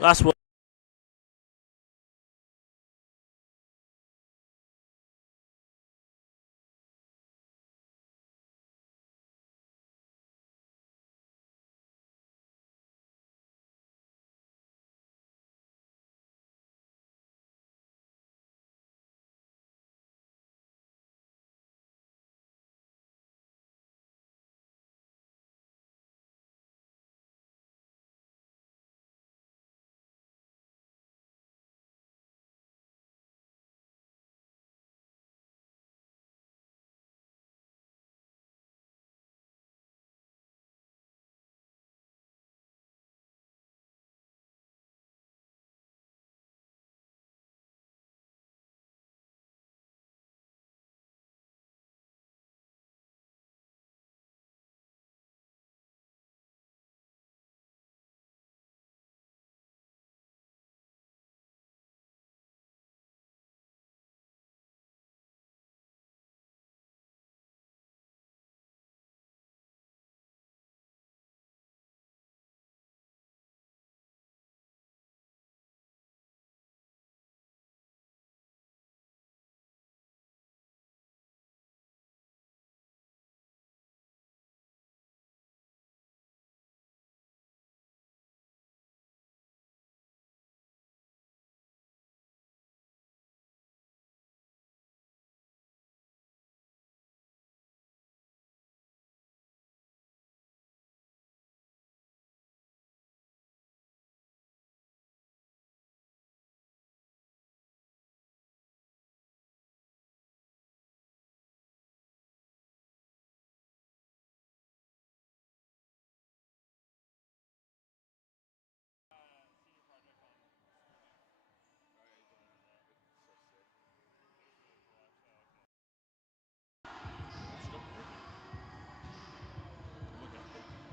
Last one.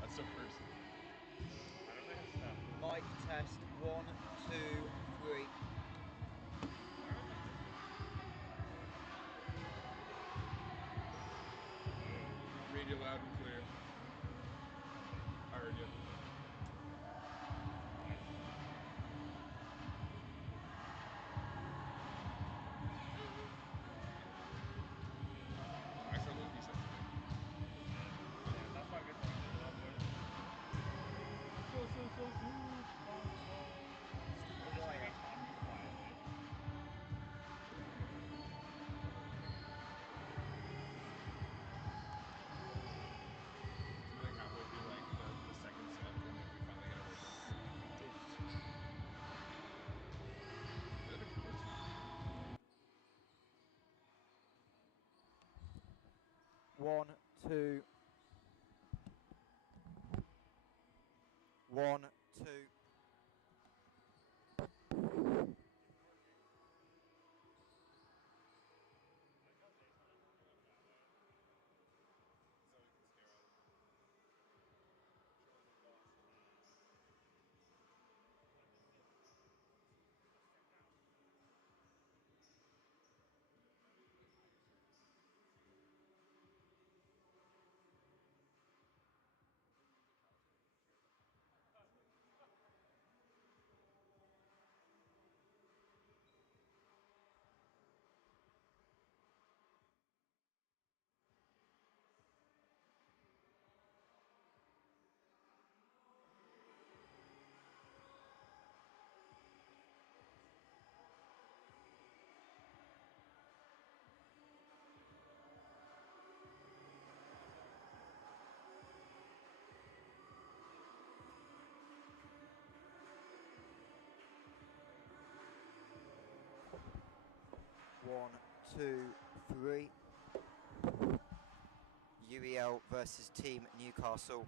That's so first. Mic test, one, two, three. Read you loud and clear. I heard you. Actually, I'm gonna be second. Quiet. Should we like halfway through like the second set when like we finally get our work done? Is that a glitch? One, two. One, two. One, two, three. UEL versus Team Newcastle.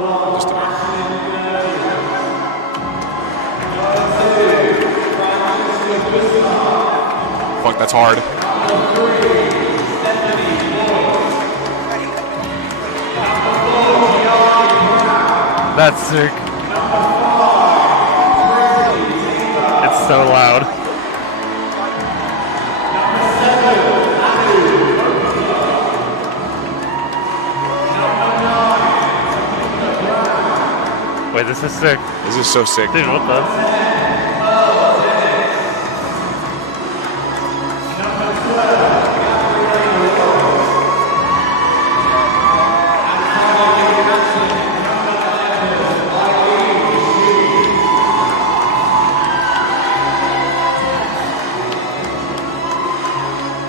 Just about. Fuck, that's hard. That's sick. It's so loud. Wait, this is sick. This is so sick. Dude, what the?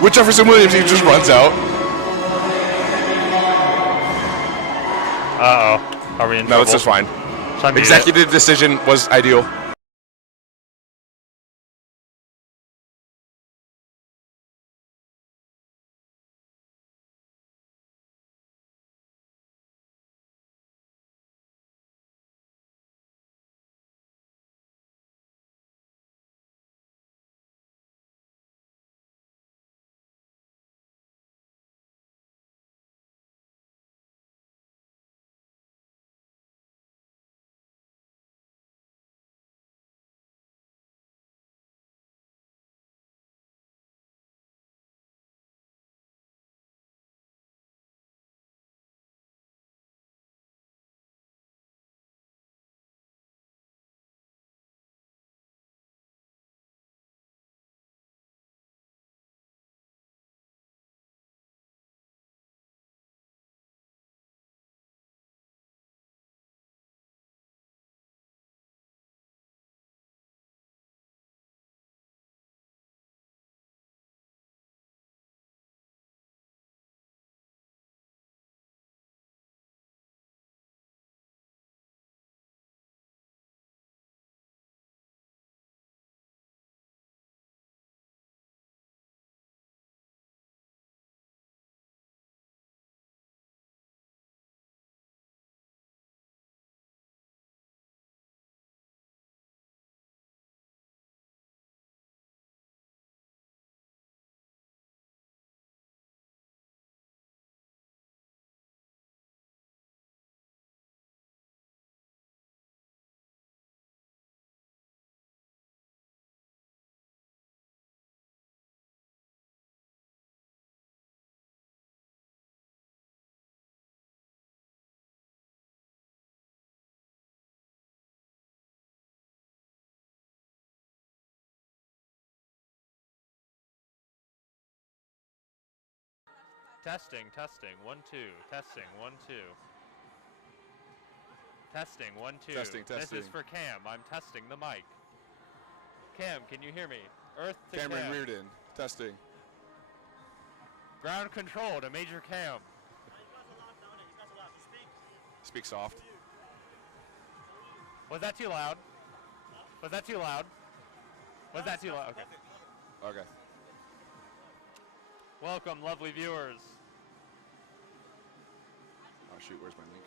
With Jefferson Williams, he just runs out. Uh-oh. Are we in trouble? No, it's just fine. Should I mute it? Executive decision was ideal. Testing, testing, 1, 2. Testing, 1, 2. Testing, 1, 2. Testing, This testing. is for Cam. I'm testing the mic. Cam, can you hear me? Earth to Cameron Cam. Reardon, testing. Ground control to Major Cam. Speak soft. Was that too loud? Was that too loud? Was that too loud? Okay. Okay. Welcome, lovely viewers. Oh shoot, where's my link?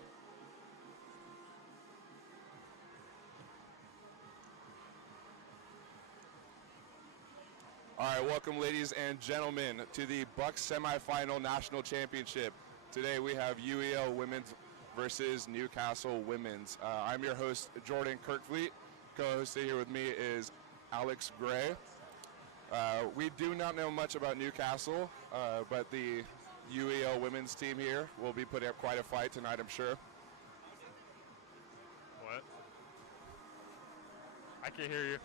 All right, welcome ladies and gentlemen to the Bucks semifinal national championship. Today we have UEL women's versus Newcastle women's. I'm your host, Jordan Kirkfleet. Co-hosted here with me is Alex Gray. We do not know much about Newcastle, but the UEL women's team here will be putting up quite a fight tonight, I'm sure. What? I can hear you.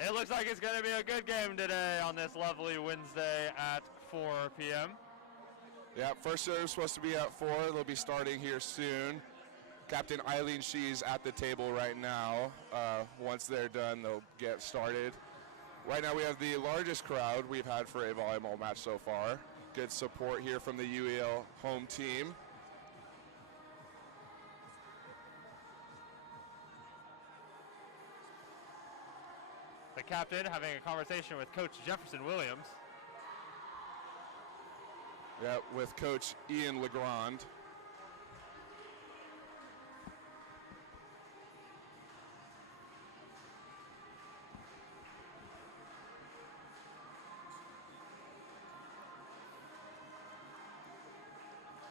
It looks like it's going to be a good game today on this lovely Wednesday at 4 p.m. Yeah, first serve is supposed to be at 4. They'll be starting here soon. Captain Eileen She's at the table right now. Once they're done, they'll get started. Right now we have the largest crowd we've had for a volleyball match so far. Good support here from the UEL home team. The captain having a conversation with Coach Jefferson Williams. Yeah, with Coach Ian Legrand.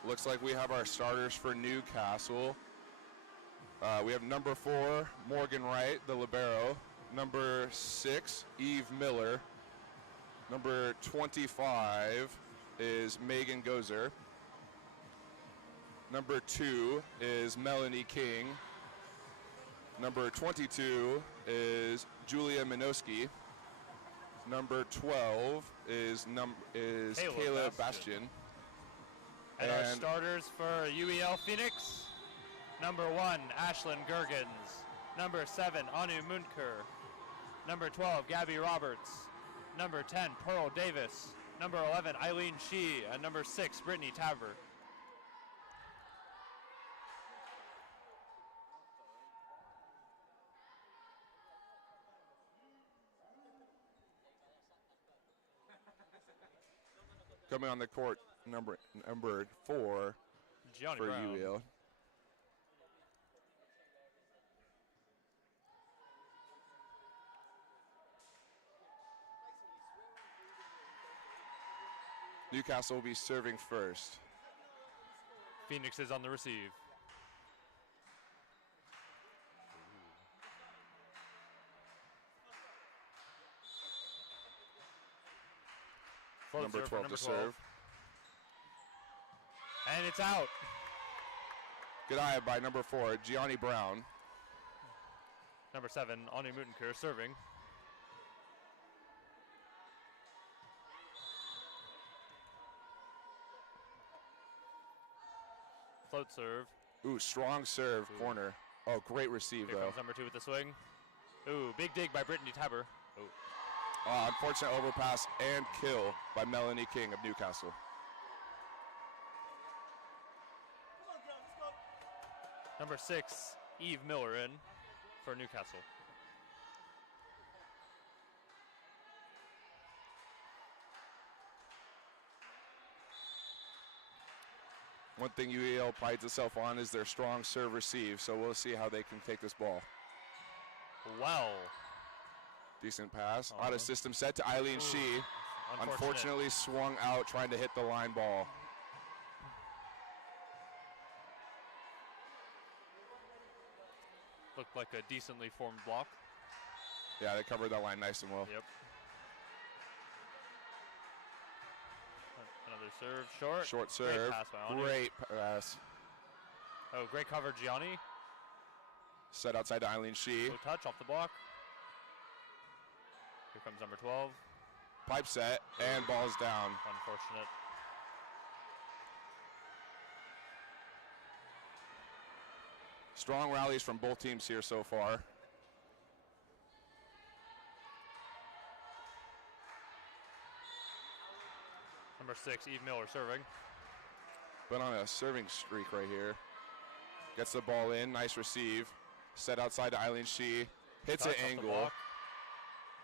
Looks like we have our starters for Newcastle. We have number 4, Morgan Wright, the libero. Number 6, Eve Miller. Number 25 is Megan Gozer. Number 2 is Melanie King. Number 22 is Julia Minoski. Number 12 is Kayla Bastian. And our starters for UEL Phoenix, number 1, Ashlyn Gergens. Number 7, Anu Muntker. Number 12, Gabby Roberts. Number 10, Pearl Davis. Number 11, Eileen Shee. And number 6, Brittany Taver. Coming on the court, number 4 Gianni for Brown. UEL. Newcastle will be serving first. Phoenix is on the receive. Float Number serve for 12 number to 12. serve. And it's out. Good eye by number 4, Gianni Brown. Number 7, Anu Mutenker serving. Float serve. Ooh, strong serve, corner. Oh, great receive, Here though. comes number 2 with the swing. Ooh, big dig by Brittany Taber. Oh. Unfortunate overpass and kill by Melanie King of Newcastle. Number 6, Eve Miller in for Newcastle. One thing UEL prides itself on is their strong serve receive, so we'll see how they can take this ball. Well. Decent pass. Out of system set to Eileen Shee. Unfortunately swung out trying to hit the line ball. Looked like a decently formed block. Yeah, they covered that line nice and well. Yep. Another serve, short. Short serve. Great pass by Anu. Great pass. Oh, great cover, Gianni. Set outside to Eileen Shee. Low touch off the block. Here comes number 12. Pipe set, and ball's down. Unfortunate. Strong rallies from both teams here so far. Number 6, Eve Miller serving. Been on a serving streak right here. Gets the ball in, nice receive. Set outside to Eileen Shee. Hits an angle.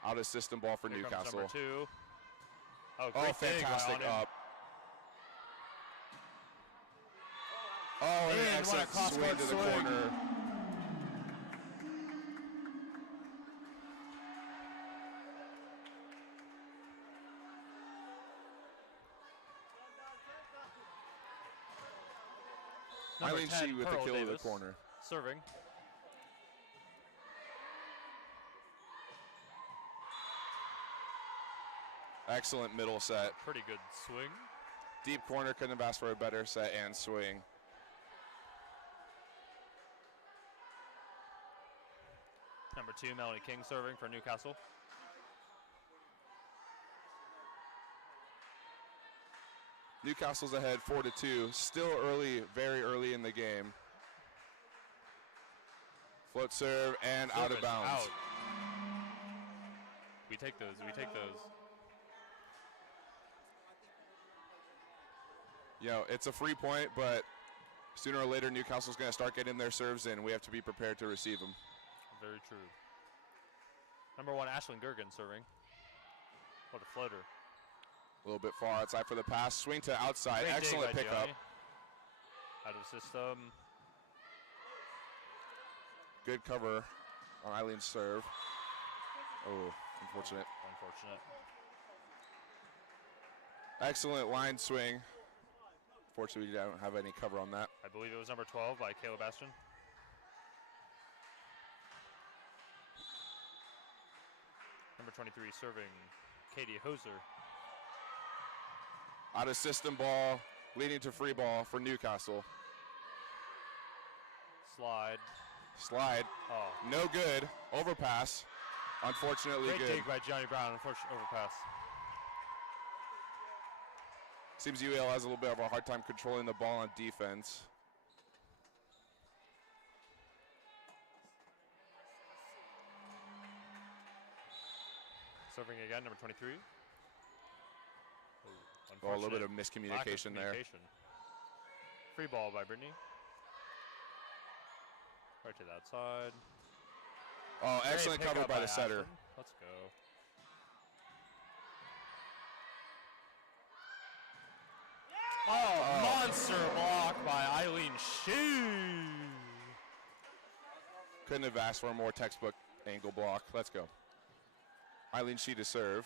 Out of system ball for Here Newcastle. comes number 2. Oh, great fantastic dig by Anu. up. Oh, and an excellent swing to the corner. Eileen Shee with the kill of the corner. Serving. Excellent middle set. Pretty good swing. Deep corner, couldn't have asked for a better set and swing. Number 2, Melanie King serving for Newcastle. Newcastle's ahead 4-2. Still early, very early in the game. Float serve and out of bounds. Out. We take those. We take those. You know, it's a free point, but sooner or later Newcastle's going to start getting their serves in. We have to be prepared to receive them. Very true. Number 1, Ashlyn Gergen serving. What a floater. A little bit far outside for the pass. Swing to outside. Great Excellent dig by pickup. Gianni. Out of system. Good cover on Eileen's serve. Oh, unfortunate. Unfortunate. Excellent line swing Fortunately, we don't have any cover on that. I believe it was number 12 by Caleb Bastion. Number 23 serving Katie Hoser. Out of system ball, leading to free ball for Newcastle. Slide. Slide. Oh. No good. Overpass. Unfortunately Great good. dig by Johnny Brown. Unfortunate overpass. Seems UAL has a little bit of a hard time controlling the ball on defense. Serving again, number 23. Oh, a little bit of miscommunication there. Free ball by Brittany. Right to that side. Oh, excellent Great cover pickup by the setter. Ashton. Let's go. Oh, monster block by Eileen Shee. Couldn't have asked for a more textbook angle block. Let's go. Eileen Shee to serve.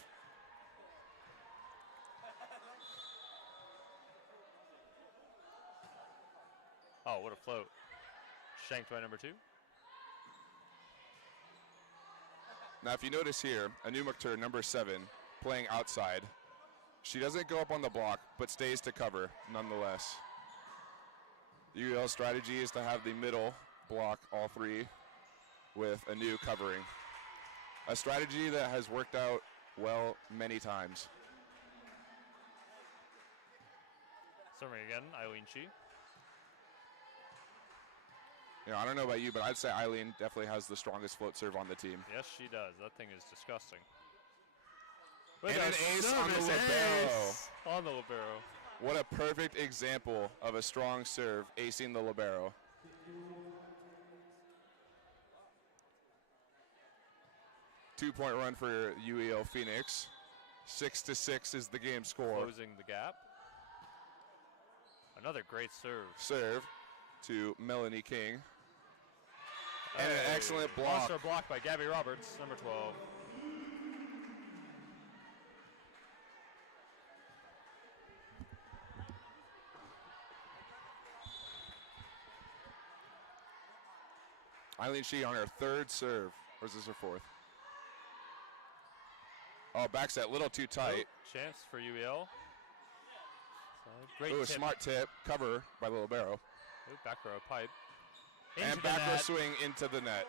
Oh, what a float. Shanked by number 2. Now, if you notice here, Anu Mukhtar, number 7, playing outside. She doesn't go up on the block, but stays to cover nonetheless. The UL strategy is to have the middle block all 3 with Anu covering. A strategy that has worked out well many times. Serving again, Eileen Shee. You know, I don't know about you, but I'd say Eileen definitely has the strongest float serve on the team. Yes, she does. That thing is disgusting. And an ace on the libero. On the libero. What a perfect example of a strong serve, acing the libero. Two-point run for UEL Phoenix. 6-6 is the game score. Closing the gap. Another great serve. Serve to Melanie King. And an excellent block. Monster block by Gabby Roberts, number 12. Eileen Shee on her 3rd serve. Or is this her 4th? Oh, back set, a little too tight. Chance for UEL. Great Ooh, tip. smart tip. Cover by the libero. Ooh, back row pipe. And Into the back row net. swing into the net.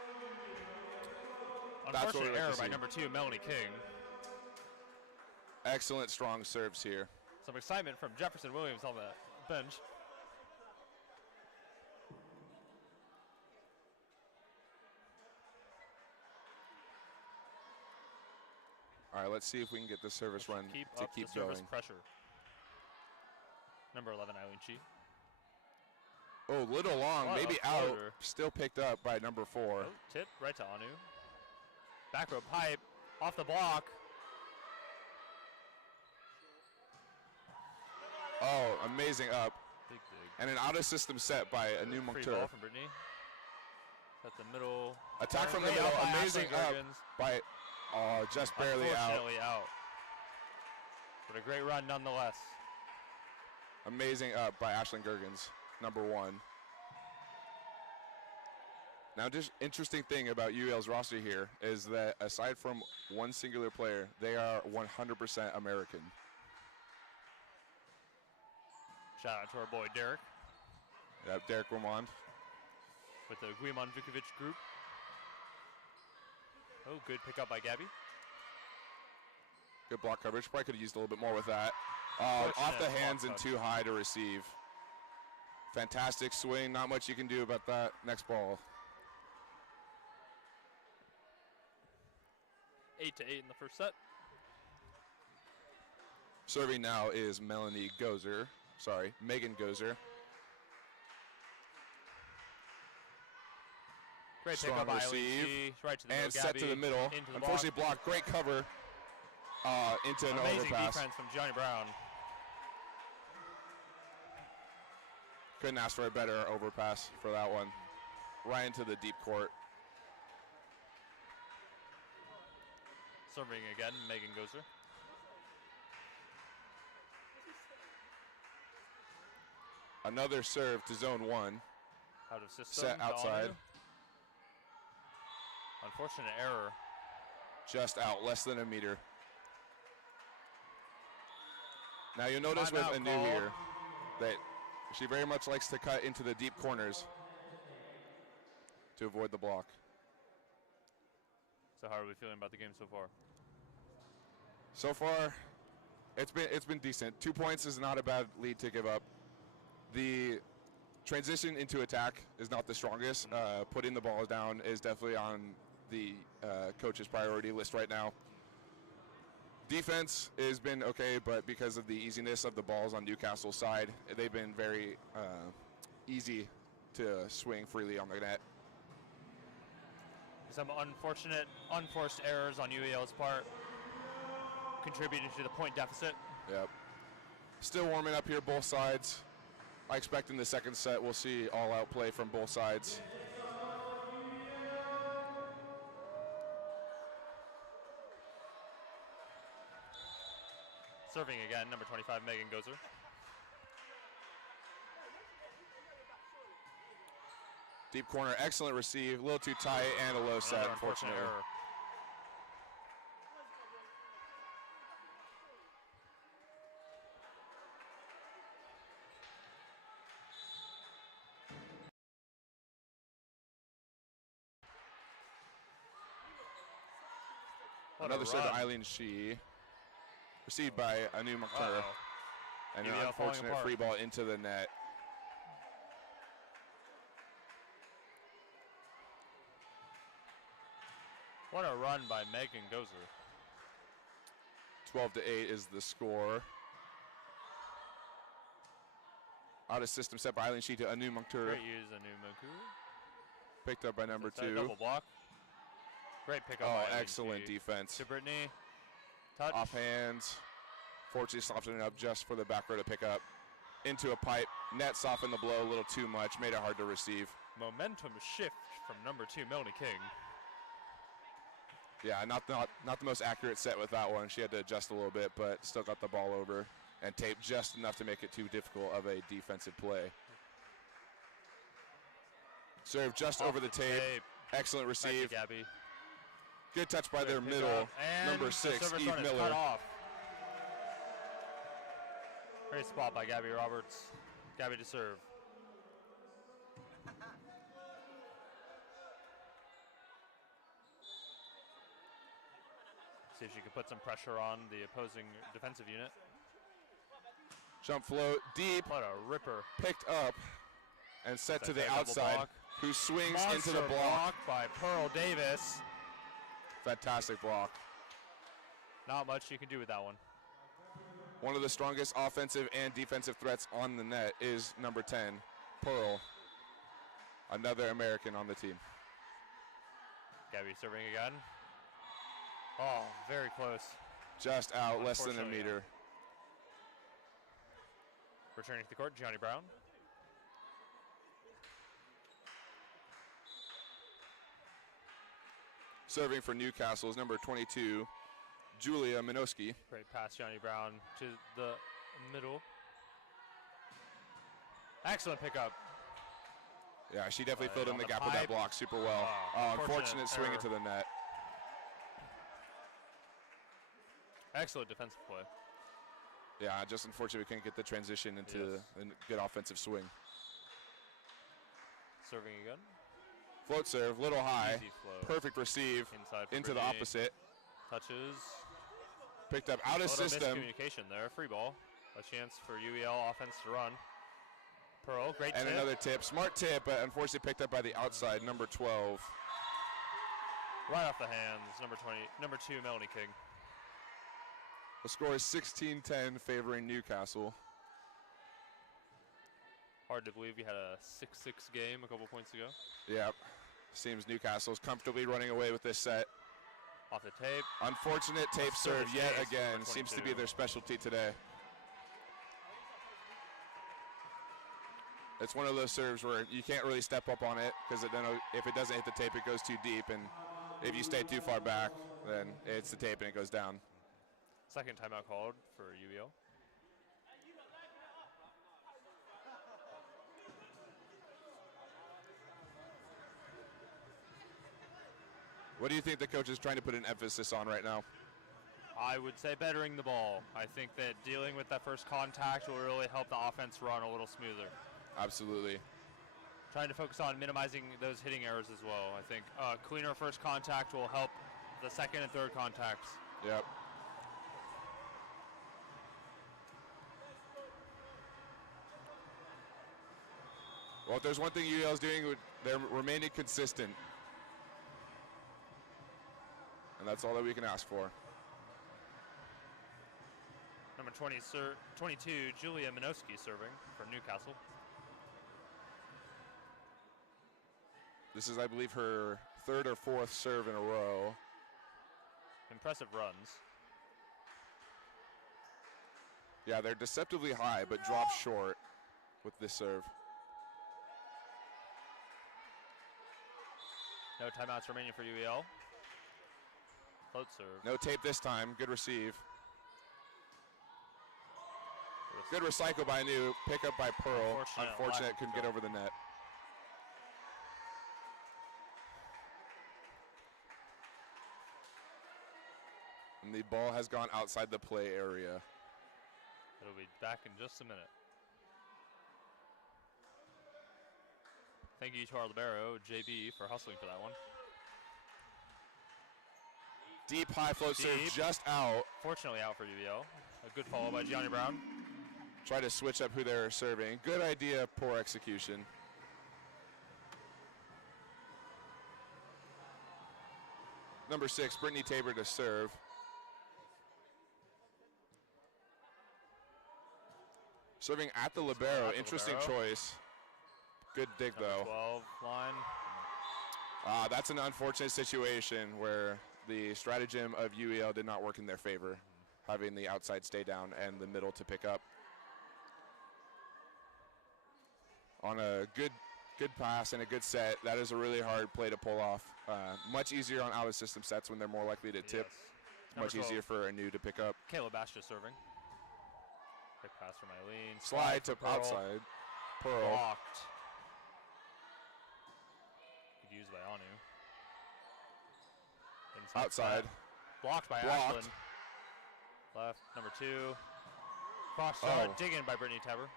That's what we Unfortunate like error to by see. number 2, Melanie King. Excellent strong serves here. Some excitement from Jefferson Williams on the bench. All right, let's see if we can get the service run Keep to up keep the service going. pressure. Number 11, Eileen Shee. Oh, little long, What a maybe out. floater. Still picked up by number 4. Oh, tip right to Anu. Back row pipe off the block. Oh, amazing up. Big dig. And an out-of-system set by Anu Free Mukhtar. ball from Brittany. At the middle. Attack from the Great middle, up by amazing Ashley up Gergens. by, just barely out. Unfortunately out. But a great run nonetheless. Amazing up by Ashlyn Gergens, number 1. Now, just interesting thing about UEL's roster here is that aside from one singular player, they are 100% American. Shout out to our boy Derek Yep, Derek Ramond. with the Guimon Vukovic group. Oh, good pickup by Gabby. Good block coverage. Probably could have used a little bit more with that. Off the Fortunate hands block and touch. too high to receive. Fantastic swing. Not much you can do about that. Next ball. 8-8 in the first set. Serving now is Melanie Gozer. Sorry, Megan Gozer. Great Strong pickup by Eileen receive. Shee. Right to the And middle. set to Gabby the middle. Into the Unfortunately block. blocked. Great cover into an Amazing overpass. defense from Johnny Brown. Couldn't ask for a better overpass for that one. Right into the deep court. Serving again, Megan Gozer. Another serve to zone 1. Out of system. Set outside. Anu. Unfortunate error. Just out, less than a meter. Now you'll notice with Timeout Anu called. here that she very much likes to cut into the deep corners to avoid the block. So how are we feeling about the game so far? So far, it's been decent. 2 points is not a bad lead to give up. The transition into attack is not the strongest. Putting the balls down is definitely on the coach's priority list right now. Defense has been okay, but because of the easiness of the balls on Newcastle's side, they've been very easy to swing freely on the net. Some unfortunate, unforced errors on UEL's part contributed to the point deficit. Yep. Still warming up here, both sides. I expect in the second set we'll see all-out play from both sides. Serving again, number 25, Megan Gozer. Deep corner, excellent receive. A little too tight and a low set, Another unfortunately. unfortunate error. What Another a serve to run. Eileen Shee. Received by Anu Mukhtar. Uh-oh. And an UEL falling unfortunate apart. free ball into the net. What a run by Megan Gozer. 12-8 is the score. Out of system set by Eileen Shee to Anu Mukhtar. Great use, Anu Muku. Picked up by number 2. Double block. Great pickup. Oh, by Eileen excellent Shee. defense. To Brittany. Touch. Off hands. Fortunately softened it up just for the back row to pick up. Into a pipe. Net softened the blow a little too much. Made it hard to receive. Momentum shift from number 2, Melanie King. Yeah, not the most accurate set with that one. She had to adjust a little bit, but still got the ball over and taped just enough to make it too difficult of a defensive play. Serve just Off over the tape. Excellent Right to receive. Gabby. Good touch by Great their pick middle. up. And Number the 6, service Eve run is Miller. Cut off. Great spot by Gabby Roberts. Gabby to serve. See if she can put some pressure on the opposing defensive unit. Jump float deep. What a ripper. Picked up and set to the Double outside. block. Who swings Monster into the block. by Pearl Davis. Fantastic block. Not much you can do with that one. One of the strongest offensive and defensive threats on the net is number 10, Pearl. Another American on the team. Gabby serving again. Oh, very close. Just out, less than a Unfortunately, meter. Returning to the court, Gianni Brown. Serving for Newcastle is number 22, Julia Minoski. Great pass, Gianni Brown to the middle. Excellent pickup. Yeah, she definitely filled in on the the gap with that pipe. block super well. Unfortunate swing error. into the net. Excellent defensive play. Yeah, just unfortunately we couldn't get the transition into Yes. a good offensive swing. Serving again. Float serve, little high. Easy flow. Perfect receive Inside for into the Brittany. opposite. Touches. Picked up out A of little system. miscommunication there. Free ball. A chance for UEL offense to run. Pearl, great And tip. another tip. Smart tip, but unfortunately picked up by the outside, number 12. Right off the hands. Number 2, Melanie King. The score is 16-10 favoring Newcastle. Hard to believe we had a 6-6 game a couple points ago. Yep. Seems Newcastle's comfortably running away with this set. Off the tape. Unfortunate tape serve service yet ace, again. number Seems to be 22. their specialty today. It's one of those serves where you can't really step up on it because if it doesn't hit the tape, it goes too deep. And if you stay too far back, then it's the tape and it goes down. Second timeout called for UEL. What do you think the coach is trying to put an emphasis on right now? I would say bettering the ball. I think that dealing with that first contact will really help the offense run a little smoother. Absolutely. Trying to focus on minimizing those hitting errors as well. I think cleaner first contact will help the second and third contacts. Yep. Well, if there's one thing UEL is doing, they're remaining consistent. And that's all that we can ask for. Number 22, Julia Minowski serving for Newcastle. This is, I believe, her third or fourth serve in a row. Impressive runs. Yeah, they're deceptively high, but drop short with this serve. No timeouts remaining for UEL. Float serve. No tape this time. Good receive. Good recycle by New. Pick up by Pearl. Unfortunate couldn't get over the net. And the ball has gone outside the play area. It'll be back in just a minute. Thank you to our libero, JB, for hustling for that one. Deep high float serve just out. Fortunately out for UEL. A good follow by Gianni Brown. Try to switch up who they're serving. Good idea, poor execution. Number 6, Brittany Tabor to serve. Serving at the libero, interesting choice. Good dig though. 12 line. That's an unfortunate situation where the stratagem of UEL did not work in their favor, having the outside stay down and the middle to pick up. On a good pass and a good set, that is a really hard play to pull off. Much easier on out-of-system sets when they're more likely to tip. Yes. Much easier for a new to pick up. Kayla Bastia serving. Quick pass from Eileen. Slide to Pearl. outside. Pearl. Blocked. Good use by Anu. Inside Outside. set. Blocked by Blocked. Ashlyn. Left, number 2. Cross shot, dig in by Brittany Tabor.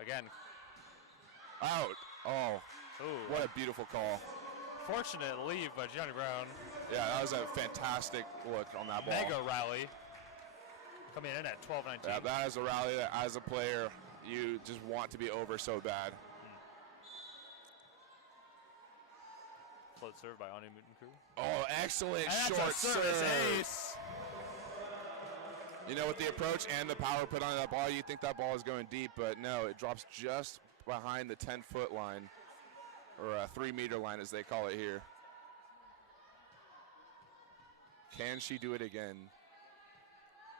Again. Out. Oh, Ooh. what a beautiful call. Fortunate leave by Gianni Brown. Yeah, that was a fantastic look on that ball. Mega rally. Coming in at 12-19. Yeah, that is a rally that, as a player, you just want to be over so bad. Float serve by Anu Mutenkuru. Oh, excellent And short that's a service serve. ace. You know, with the approach and the power put on that ball, you think that ball is going deep, but no, it drops just behind the 10-foot line, or a 3-meter line as they call it here. Can she do it again?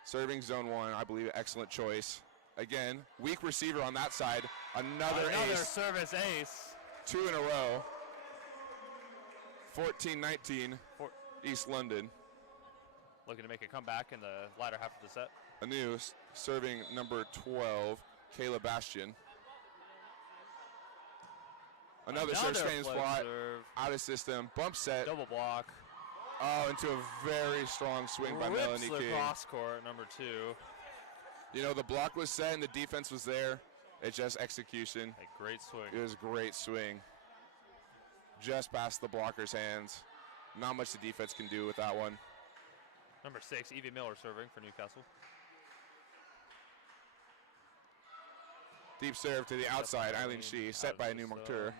Serving zone 1, I believe, excellent choice. Again, weak receiver on that side. Another ace. Service ace. 2 in a row. 14-19, East London. Looking to make a comeback in the latter half of the set. Anu serving number 12, Kayla Bastion. Another serve staying spot, out of system, bump set. Double block. Oh, into a very strong swing by Melanie King. Cross court, number 2. You know, the block was set and the defense was there. It's just execution. A great swing. It was a great swing. Just past the blocker's hands. Not much the defense can do with that one. Number 6, Evie Miller serving for Newcastle. Deep serve to the outside, Eileen Shee, set by Anu Monctur.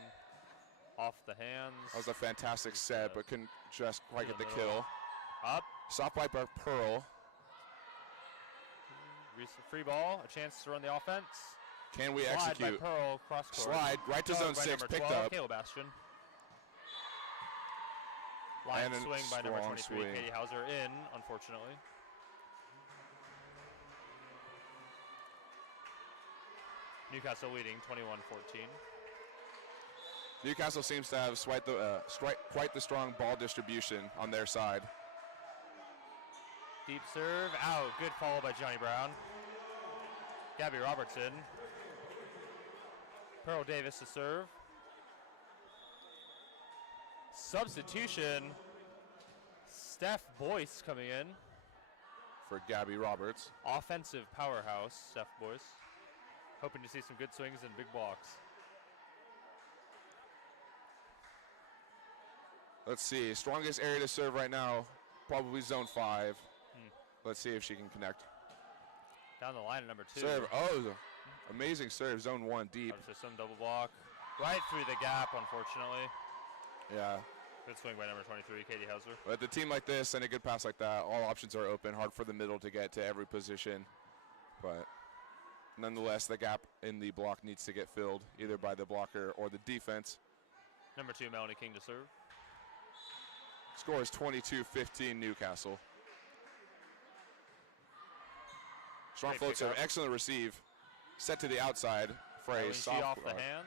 Off the hands. That was a fantastic set, but couldn't just quite get the kill. Up. Soft wipe by Pearl. Free ball, a chance to run the offense. Can we Slide execute? by Pearl, cross court. Slide right to zone 6, picked 12, up. Kayla Bastion. Line And a swing by number strong 23, swing. Katie Hauser, in, unfortunately. Newcastle leading 21-14. Newcastle seems to have quite the strong ball distribution on their side. Deep serve, out, good follow by Johnny Brown. Gabby Robertson. Pearl Davis to serve. substitution. Steph Boyce coming in. For Gabby Roberts. Offensive powerhouse, Steph Boyce. Hoping to see some good swings and big blocks. Let's see. Strongest area to serve right now, probably zone 5. Let's see if she can connect. Down the line at number 2. Serve. Oh, amazing serve. Zone 1 deep. There's some double block. Right through the gap, unfortunately. Yeah. Good swing by number 23, Katie Hauser. But a team like this and a good pass like that, all options are open. Hard for the middle to get to every position. But nonetheless, the gap in the block needs to get filled either by the blocker or the defense. Number 2, Melanie King to serve. Score is 22-15 Newcastle. Strong Great float serve. pickup. Excellent receive. Set to the outside for a soft off the block. hands.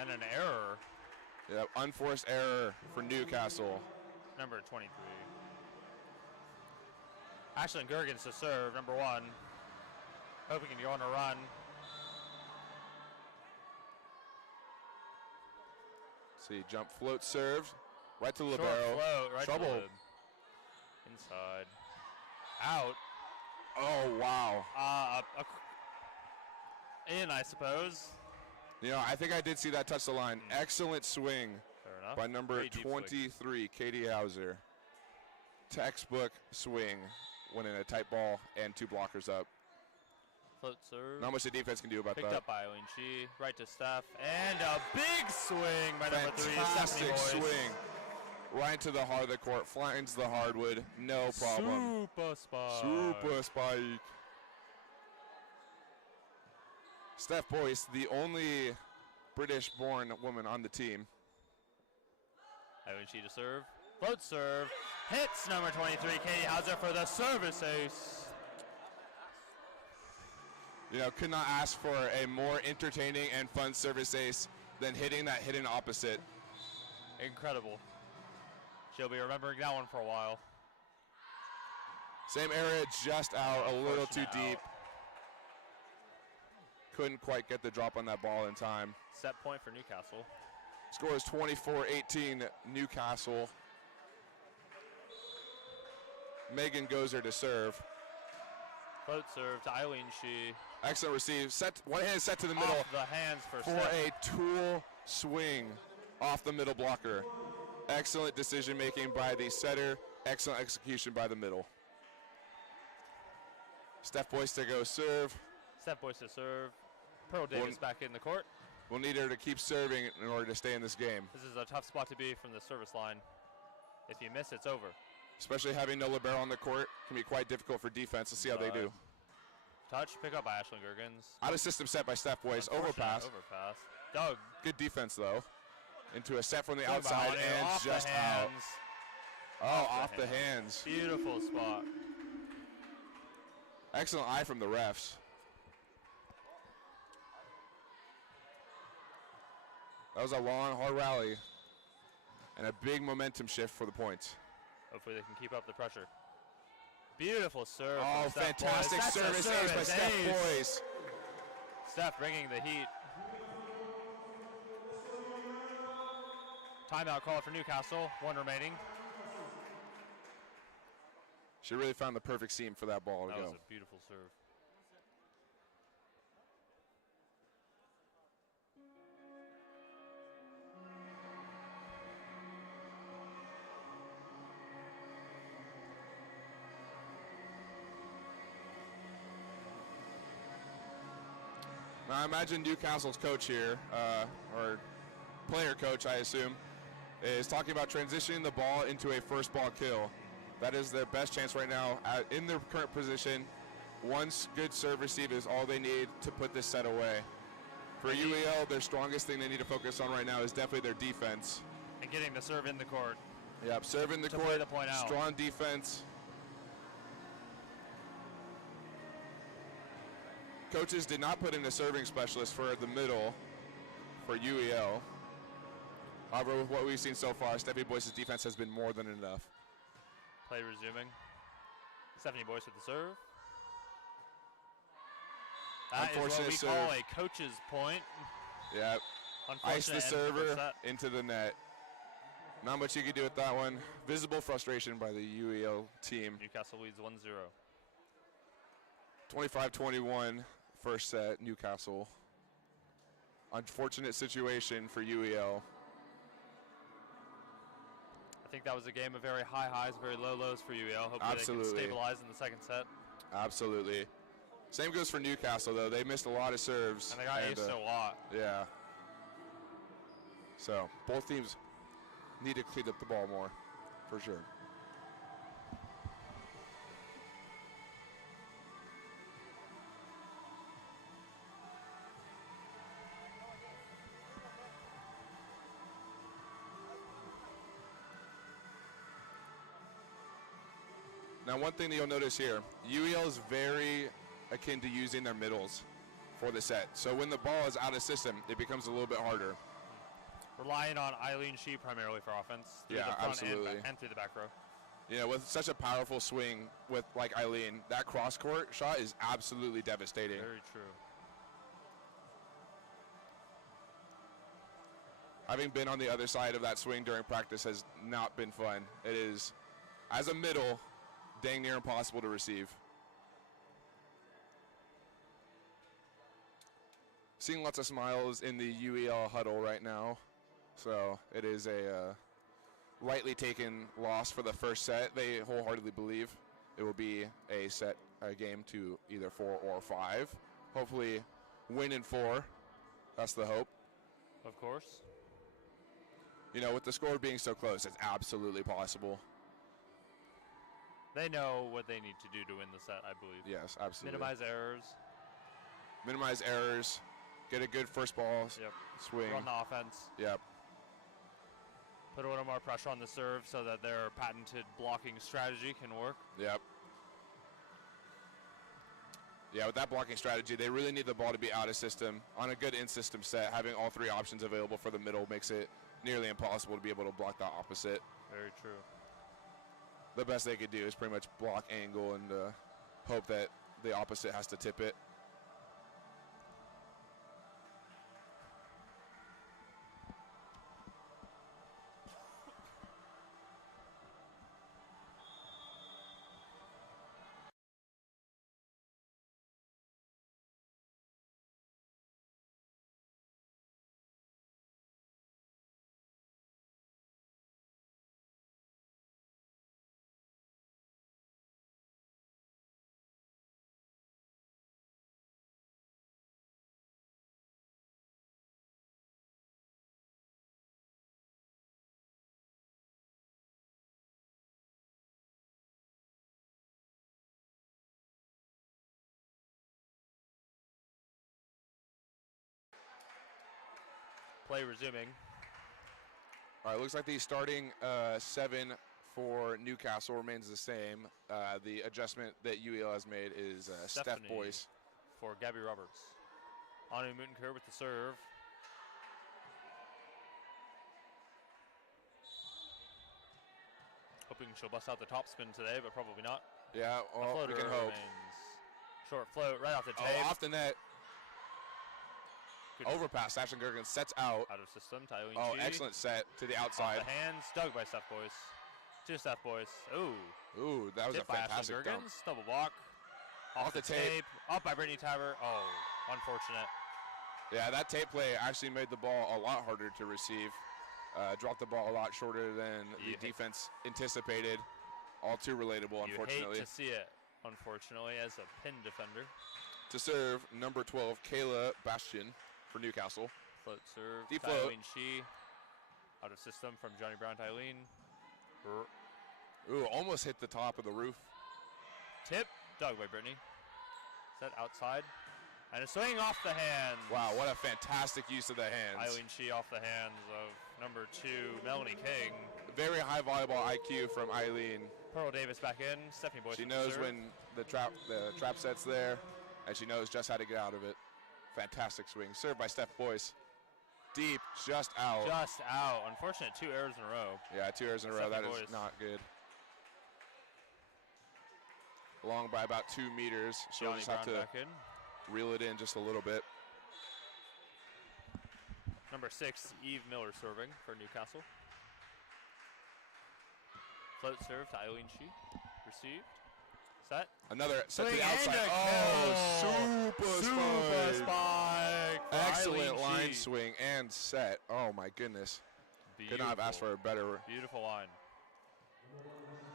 And an error. Yep, unforced error for Newcastle. Number 23. Ashlyn Gergens to serve, number 1. Hoping to go on a run. See, jump float serve. Right to Short libero. float, right Trouble. to lib. Inside. Out. Oh, wow. In, I suppose. You know, I think I did see that touch the line. Excellent swing Fair enough. by number Very deep swing. 23, Katie Hauser. Textbook swing, winning a tight ball and 2 blockers up. Float serve. Not much the defense can do about Picked that. up by Eileen Shee. Right to Steph. And a big swing by number 3, Stephanie Fantastic Boyce. swing. Right to the heart of the court. Finds the hardwood. No problem. Super spike. Super spike. Steph Boyce, the only British-born woman on the team. Eileen Shee to serve. Float serve. Hits number 23, Katie Hauser for the service ace. You know, could not ask for a more entertaining and fun service ace than hitting that hidden opposite. Incredible. She'll be remembering that one for a while. Same area, just out, a little too Unfortunate deep. Couldn't quite get the drop on that ball in time. Set point for Newcastle. Score is 24-18 Newcastle. Megan Gozer to serve. Float serve to Eileen Shee. Excellent receive. Set, one hand set to the middle Off the hands for for Steph. a tool swing off the middle blocker. Excellent decision making by the setter. Excellent execution by the middle. Steph Boyce to go serve. Steph Boyce to serve. Pearl Davis back in the court. We'll need her to keep serving in order to stay in this game. This is a tough spot to be from the service line. If you miss, it's over. Especially having no libero on the court can be quite difficult for defense. Let's see how they do. Touch, pick up by Ashlyn Gergens. Out of system set by Steph Boyce. Unfortunate Overpass. Overpass. Doug. Good defense though. Into a set from the Good by outside Anu, and off just the out. hands. Off the hands. Beautiful spot. Excellent eye from the refs. That was a long, hard rally and a big momentum shift for the points. Hopefully they can keep up the pressure. Beautiful serve. Oh, from Steph fantastic Boyce. That's a service ace by Steph ace. Boyce. Steph bringing the heat. Timeout call for Newcastle. 1 remaining. She really found the perfect seam for that ball to That go. was a beautiful serve. Now I imagine Newcastle's coach here, or player coach I assume, is talking about transitioning the ball into a first ball kill. That is their best chance right now in their current position. One good serve receive is all they need to put this set away. For UEL, their strongest thing they need to focus on right now is definitely their defense. And getting the serve in the court. Yep, serve in the To court, play the point out. strong defense. Coaches did not put in a serving specialist for the middle for UEL. However, with what we've seen so far, Steffi Boyce's defense has been more than enough. Play resuming. Stephanie Boyce with the serve. That is what we Unfortunate call serve. a coach's point. Yeah, Ice the Unfortunate end to the server first set. into the net. Not much you can do with that one. Visible frustration by the UEL team. Newcastle leads 1-0. 25-21 first set, Newcastle. Unfortunate situation for UEL. I think that was a game of very high highs, very low lows for UEL. Hopefully Absolutely. they can stabilize in the second set. Absolutely. Same goes for Newcastle, though. They missed a lot of serves. And they got aced a lot. Yeah. So both teams need to clean up the ball more, for sure. Now, one thing that you'll notice here, UEL is very akin to using their middles for the set. So when the ball is out of system, it becomes a little bit harder. Relying on Eileen Shee primarily for offense. Through Yeah, the front absolutely. And through the back row. You know, with such a powerful swing with like Eileen, that cross court shot is absolutely devastating. Very true. Having been on the other side of that swing during practice has not been fun. It is, as a middle, dang near impossible to receive. Seeing lots of smiles in the UEL huddle right now. So it is a lightly taken loss for the first set. They wholeheartedly believe it will be a game to either 4 or 5. Hopefully win in 4. That's the hope. Of course. You know, with the score being so close, it's absolutely possible. They know what they need to do to win the set, I believe. Yes, absolutely. Minimize errors. Minimize errors. Get a good first ball swing. Run the offense. Yep. Put a little more pressure on the serve so that their patented blocking strategy can work. Yep. Yeah, with that blocking strategy, they really need the ball to be out of system. On a good in-system set, having all 3 options available for the middle makes it nearly impossible to be able to block that opposite. Very true. The best they could do is pretty much block angle and hope that the opposite has to tip it. Play resuming. All right, looks like the starting 7 for Newcastle remains the same. The adjustment that UEL has made is Steph Boyce. For Gabby Roberts. Anu Muntenker with the serve. Hoping she'll bust out the top spin today, but probably not. Yeah, well, we can Floater hope. remains. Short float right off the tape. Oh, off the net. Good. Overpass. Ashton Gergen sets out. Out of system. Eileen Oh, Shee. excellent set to the Off outside. the hands. Dug by Steph Boyce. To Steph Boyce. Ooh. Ooh, that was Tip a by fantastic Ashlyn dump. Gergens. Double block. Off the tape. Up by Brittany Tabor. Oh, unfortunate. Yeah, that tape play actually made the ball a lot harder to receive. Dropped the ball a lot shorter than the defense anticipated. All too relatable, unfortunately. You hate to see it, unfortunately, as a pin defender. To serve, number 12, Kayla Bastian for Newcastle. Float serve. Deep float. Eileen Shee. Out of system from Johnny Brown to Eileen. Ooh, almost hit the top of the roof. Tip. Dug by Brittany. Set outside. And a swing off the hands. Wow, what a fantastic use of the hands. Eileen Shee off the hands of number 2, Melanie King. Very high volleyball IQ from Eileen. Pearl Davis back in. Stephanie Boyce. She with the knows serve. when the trap set's there, and she knows just how to get out of it. Fantastic swing. Served by Steph Boyce. Deep, just out. Just out. Unfortunate 2 errors in a row. Yeah, 2 errors in a row. That Stephanie is Boyce. not good. Long by about 2 meters. She'll Johnny just have Brown to back in. reel it in just a little bit. Number 6, Eve Miller serving for Newcastle. Float serve to Eileen Shi. Received. Set. Another set to Swing the and outside. a Oh, super spike. spike for Excellent Eileen line Shi. swing and set. Oh my goodness. Could not have asked for a better. Beautiful line.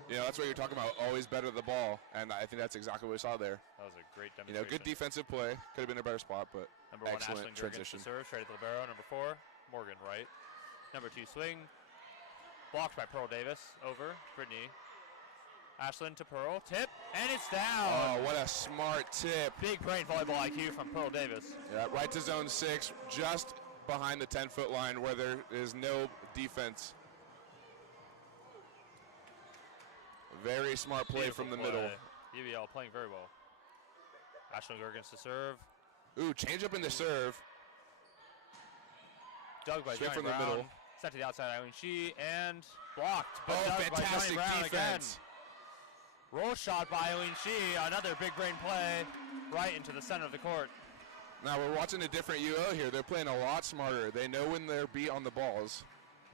You know, that's what you're talking about. Always better the ball, and I think that's exactly what we saw there. That was a great You demonstration. know, good defensive play. Could have been a better spot, but Number 1, excellent Ashlyn Gergens transition. to serve, straight at the libero. Number 4, Morgan Wright. Number 2, swing. Blocked by Pearl Davis. Over. Brittany. Ashlyn to Pearl. Tip. And it's down. Oh, what a smart tip. Big brain volleyball IQ from Pearl Davis. Yeah, right to zone 6, just behind the 10-foot line where there is no defense. Very smart play Beautiful from the play. middle. UBL playing very well. Ashlyn Gergens to serve. Ooh, change up in the serve. Dug by Straight Johnny from the Brown. middle. Set to the outside, Eileen Shi, and blocked. But Oh, dug by Johnny fantastic Brown defense. again. Roll shot by Eileen Shi. Another big brain play right into the center of the court. Now we're watching a different UO here. They're playing a lot smarter. They know when they're beat on the balls,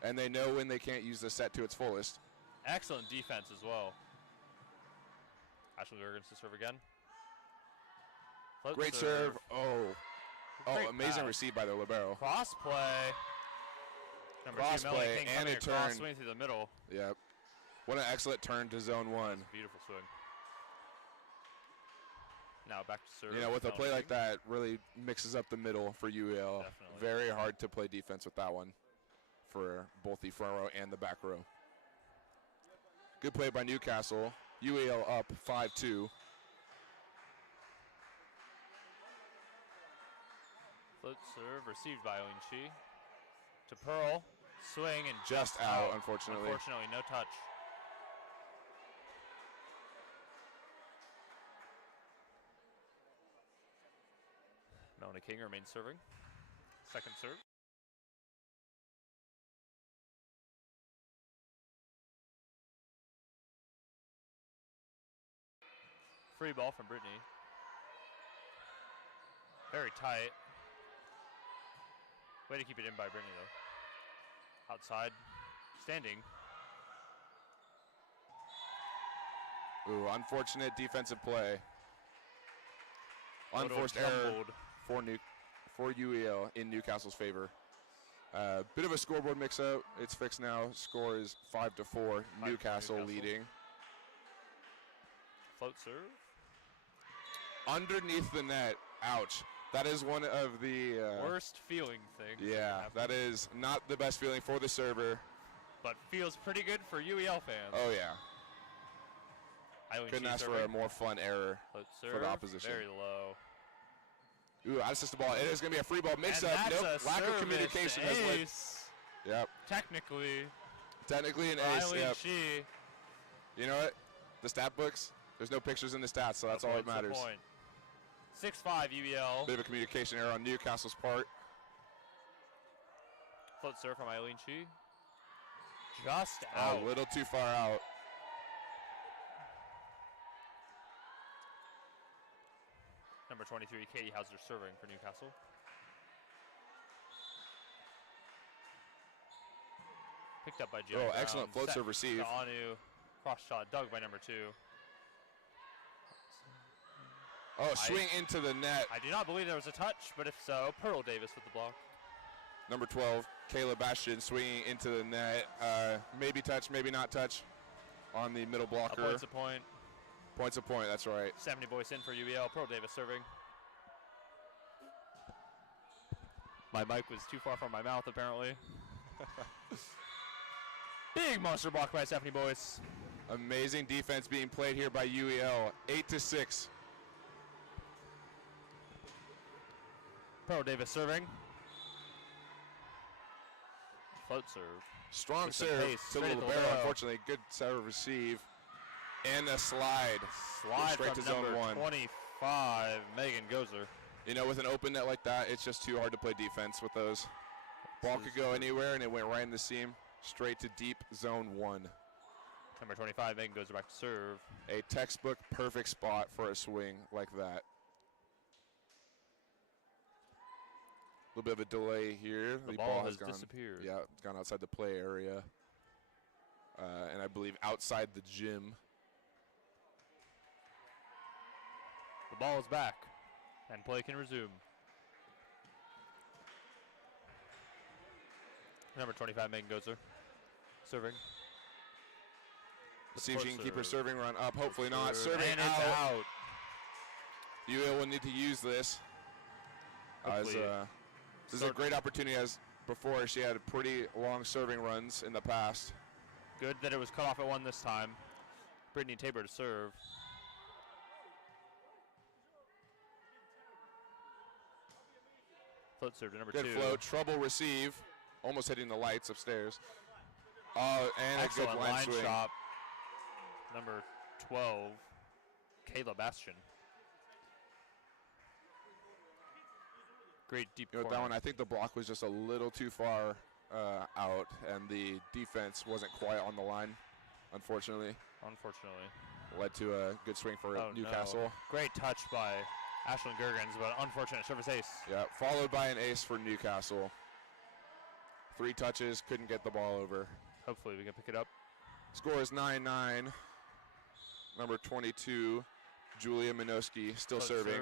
and they know when they can't use the set to its fullest. Excellent defense as well. Ashlyn Gergens to serve again. Float Great serve. Oh, Great amazing pass. receive by the libero. Cross play. Number Cross 2, Melanie play King and coming a across, turn. swing through the middle. Yep. What an excellent turn to zone 1. Beautiful swing. Now back to serve. You know, with a play Melanie like King. that, really mixes up the middle for UEL. Definitely. Very hard to play defense with that one for both the front row and the back row. Good play by Newcastle. UEL up 5-2. Float serve received by Eileen Shi. To Pearl. Swing and Just out, unfortunately. Unfortunately, no touch. Melanie King remains serving. Second serve. Free ball from Brittany. Very tight. Way to keep it in by Brittany, though. Outside. Standing. Ooh, unfortunate defensive play. Photo Unforced error jumbled. for UEL in Newcastle's favor. Bit of a scoreboard mix-up. It's fixed now. Score is 5-4. Newcastle leading. Float serve. Underneath the net. Ouch. That is one of the Worst feeling thing. Yeah, that is not the best feeling for the server. But feels pretty good for UEL fans. Oh yeah. Eileen Couldn't Shi ask for serving. a more fun error. Float for serve, the opposition. Very low. Ooh, out assist the ball. It is going to be a free ball mix And up. that's Nope. a Lack of service communication has led. ace. Yep. Technically, Technically an for ace. Eileen Yep. Shi. You know what? The stat books. There's no pictures in the stats, so that's all that Point's the matters. point. 6-5 UEL. Bit of a communication error on Newcastle's part. Float serve from Eileen Shi. Just out. A little too far out. Number 23, Katie Hauser serving for Newcastle. Picked up by Joe. Oh, excellent float serve receive. Anu, cross shot dug by number 2. Oh, swing into the net. I do not believe there was a touch, but if so, Pearl Davis with the block. Number 12, Kayla Bastian swinging into the net. Maybe touch, maybe not touch on the middle blocker. Point's a point. Point's a point, that's right. 70 boys in for UEL. Pearl Davis serving. My mic was too far from my mouth, apparently. Big monster block by Stephanie Boyce. Amazing defense being played here by UEL. 8-6. Pearl Davis serving. Float serve. Strong With some serve pace, to straight the at the libero. libero. Unfortunately, good serve receive. And a slide. Slide straight from to zone number 1. 25, Megan Gozer. You know, with an open net like that, it's just too hard to play defense with those. Ball could go anywhere, and it went right in the seam. Straight to deep zone 1. Number 25, Megan Gozer back to serve. A textbook perfect spot for a swing like that. little bit of a delay here. The ball has disappeared. Yeah, it's gone outside the play area. And I believe outside the gym. The ball is back, and play can resume. Number 25, Megan Gozer, serving. See if she can keep her serving run up. Hopefully not. Serving and it's out. UL will need to use this. This is a great opportunity, as before she had pretty long serving runs in the past. Good that it was cut off at 1 this time. Brittany Tabor to serve. Float serve to number 2. Good float, trouble receive. Almost hitting the lights upstairs. Oh, and excellent a good line swing. Shot. Number 12, Kayla Bastian. Great deep corner. That one, I think the block was just a little too far out, and the defense wasn't quite on the line, unfortunately. Led to a good swing for Newcastle. No. Great touch by Ashlyn Gergens, but unfortunate service ace. Yeah, followed by an ace for Newcastle. 3 touches, couldn't get the ball over. Hopefully we can pick it up. Score is 9-9. Number 22, Julia Minoski, still serving.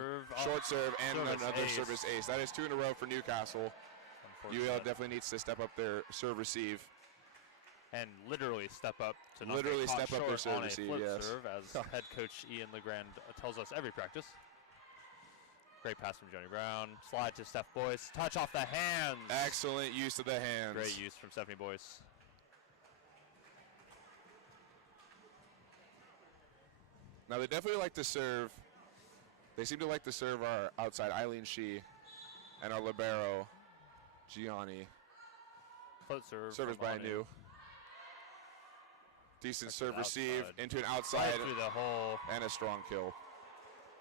Short serve and another service ace. That is 2 in a row for Newcastle. UL definitely needs to step up their serve receive. And literally step up to not literally get caught step up their serve on receive, a flip yes. serve, as head coach Ian Legrand tells us every practice. Great pass from Johnny Brown. Slide to Steph Boyce. Touch off the hands. Excellent use of the hands. Great use from Stephanie Boyce. Now they definitely like to serve. They seem to like to serve our outside Eileen Shee and our libero Gianni. Float serve. Service by New. Decent serve receive into an outside. Right through the hole. And a strong kill.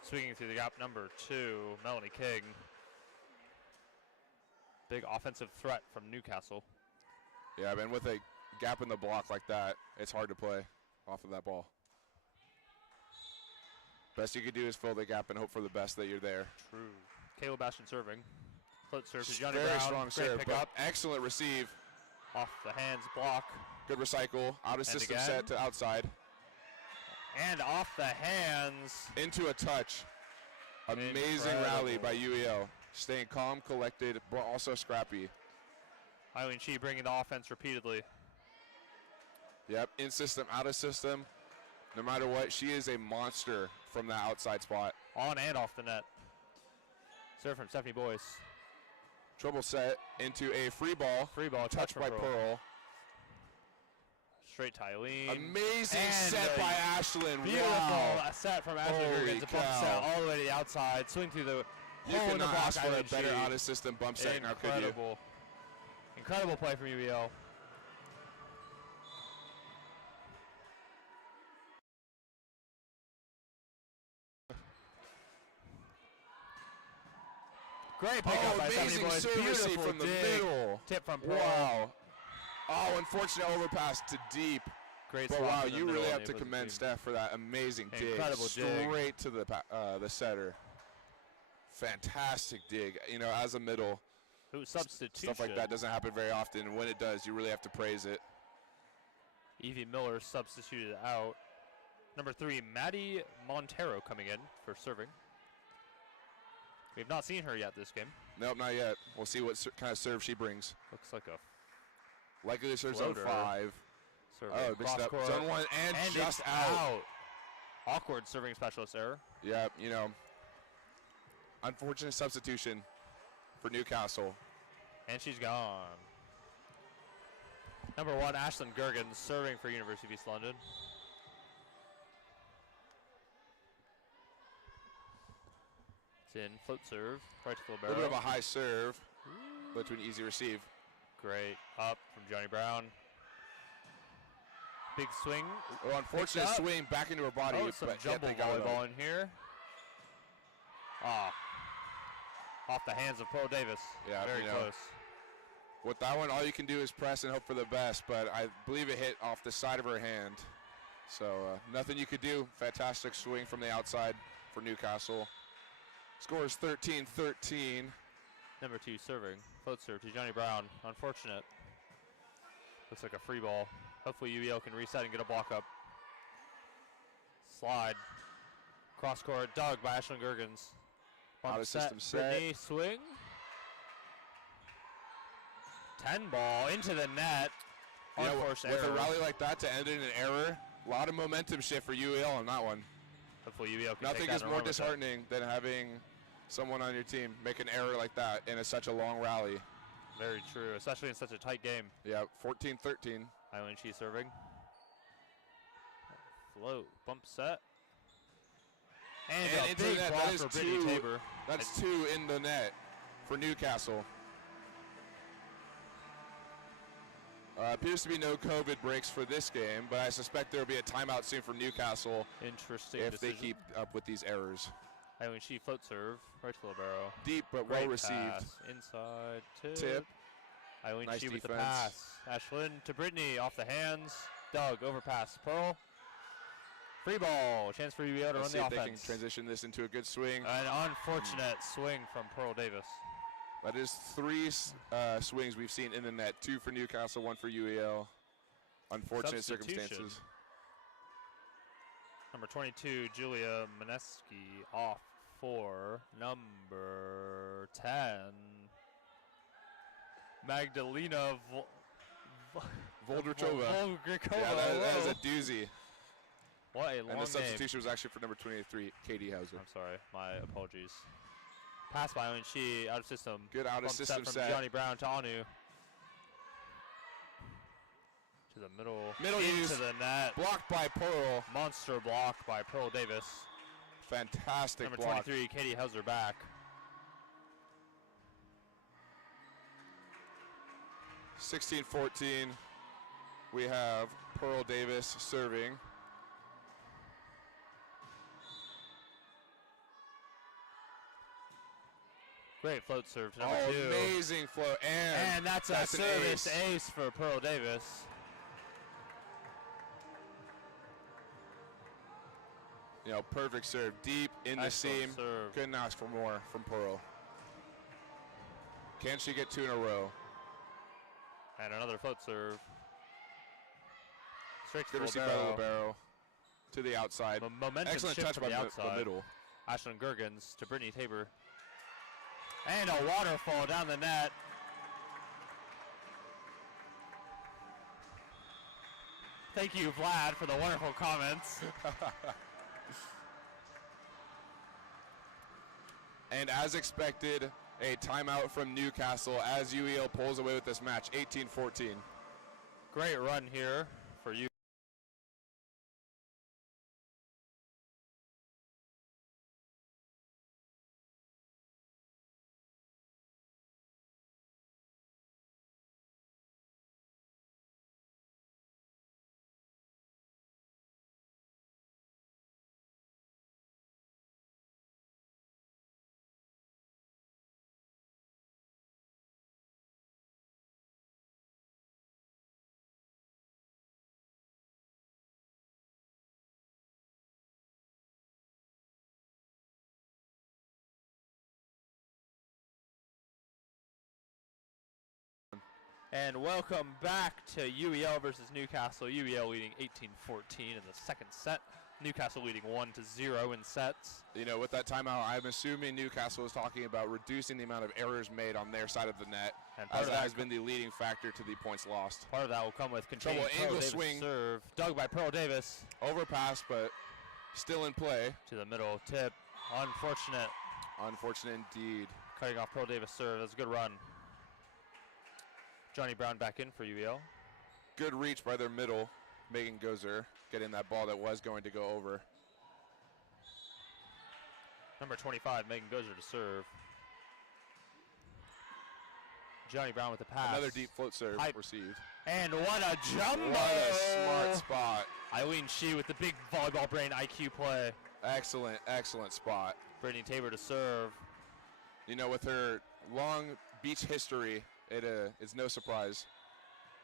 Swinging through the gap, number 2, Melanie King. Big offensive threat from Newcastle. Yeah, and with a gap in the block like that, it's hard to play off of that ball. Best you could do is fill the gap and hope for the best that you're there. True. Kayla Bastian serving. Float serve to Johnny Very Brown. strong serve, pick but up. excellent receive. Off the hands block. Good recycle. Out of system set to outside. And off the hands. Into a touch. Amazing rally by UEL. Staying calm, collected, but also scrappy. Eileen Shee bringing the offense repeatedly. Yep, in system, out of system. No matter what, she is a monster from that outside spot. On and off the net. Serve from Stephanie Boyce. Trouble set into a free ball. Free ball, touch by Pearl. Straight to Eileen. Amazing set by Ashlyn. Beautiful Wow. Set from Ashlyn Gergens. A bump set all the way to the outside. Swing through the You hole in the cannot block. ask for a Eileen better Shee. out of system bump set now, could you? Incredible. Incredible play from UEL. Great pickup by Stephanie Boyce. Service Beautiful from the dig. middle. Tip from Pearl. Wow. Oh, unfortunate overpass to deep. Great But spot wow, in the you middle really and have to it was a commend team. Steph for that amazing dig. Incredible dig. Straight to the setter. Fantastic dig. You know, as a middle, Ooh, substitution. stuff like that doesn't happen very often. And when it does, you really have to praise it. Evie Miller substituted out. Number 3, Maddie Montero coming in for serving. We've not seen her yet this game. Nope, not yet. We'll see what kind of serve she brings. Looks like a Likely to serve zone floater. 5. serving. Oh, mixed up. Cross-court. Zone 1 and just it's out. Awkward serving specialist error. Yeah, you know, unfortunate substitution for Newcastle. And she's gone. Number 1, Ashlyn Gergens serving for University of East London. It's in, float serve, right to the A libero. little bit of a high serve, but to an easy receive. Great, up from Johnny Brown. Big swing. Oh, unfortunate up. swing back into her body, Oh, some but yet jumbo they got it volleyball up. in here. Ah, off the hands of Pearl Davis. Yeah, very you know, close. With that one, all you can do is press and hope for the best, but I believe it hit off the side of her hand. So nothing you could do. Fantastic swing from the outside for Newcastle. Score is 13-13. Number 2 serving. Float serve to Johnny Brown. Unfortunate. Looks like a free ball. Hopefully UEL can reset and get a block up. Slide. Cross court. Dug by Ashlyn Gergens. Out of system set. Brittany swing. 10 ball into the net. Yeah, Unforced with a error. rally like that to end in an error, a lot of momentum shift for UEL on that one. Hopefully UEL can Nothing take that is and more run with it. disheartening than having someone on your team make an error like that in such a long rally. Very true, especially in such a tight game. Yeah, 14-13. Eileen Shee serving. Float, bump set. And a into big net. block That is for Brittany two. Tabor. That's 2 in the net for Newcastle. Appears to be no COVID breaks for this game, but I suspect there will be a timeout soon for Newcastle Interesting if decision. they keep up with these errors. Eileen Shee float serve, right to libero. Deep but Great well received. pass. Inside Tip. Eileen Nice Shee with the defense. pass. Ashlyn to Brittany off the hands. Doug overpass. Pearl. Free ball. Chance for UEL to Let's see run if the they can offense. transition this into a good swing. An unfortunate swing from Pearl Davis. That is 3 swings we've seen in the net. 2 for Newcastle, 1 for UEL. Unfortunate Substitution. circumstances. Number 22, Julia Mineski off for number 10, Magdalena Voldrachova. Volgrikova. Yeah, that is Whoa. a doozy. What a long And the name. substitution was actually for number 23, Katie Hauser. I'm sorry, my apologies. Pass by Eileen Shee, out of system. Good out of Bump system from set. Johnny Brown to Anu. To the middle. Middle into use. the net. Blocked by Pearl. Monster block by Pearl Davis. Fantastic Number block. 23, Katie Hauser back. 16-14. We have Pearl Davis serving. Great float serve to number Oh, 2. amazing flow. And that's a an service ace. ace for Pearl Davis. You know, perfect serve. Deep in the Excellent seam. serve. Couldn't ask for more from Pearl. Can she get 2 in a row? And another float serve. Straight to Good the receive by the libero. libero. To the outside. Momentum Excellent shift touch from by the the outside. middle. Ashlyn Gergens to Brittany Tabor. And a waterfall down the net. Thank you, Vlad, for the wonderful comments. And as expected, a timeout from Newcastle as UEL pulls away with this match, 18-14. Great run here for you. And welcome back to UEL versus Newcastle. UEL leading 18-14 in the second set. Newcastle leading 1-0 in sets. You know, with that timeout, I'm assuming Newcastle is talking about reducing the amount of errors made on their side of the net, And part as of that that has been the leading factor to the points lost. Part of that will come with controlling Trouble, Pearl angle Davis swing. serve. Dug by Pearl Davis Overpass, but still in play. to the middle. Tip. Unfortunate. Unfortunate indeed. Cutting off Pearl Davis serve. That's a good run. Johnny Brown back in for UEL. Good reach by their middle, Megan Gozer, getting that ball that was going to go over. Number 25, Megan Gozer to serve. Johnny Brown with the pass. Another deep float serve Pipe. received. And what a jumbo! What a smart spot. Eileen Shee with the big volleyball brain IQ play. Excellent, excellent spot. Brittany Tabor to serve. You know, with her long beach history, it's no surprise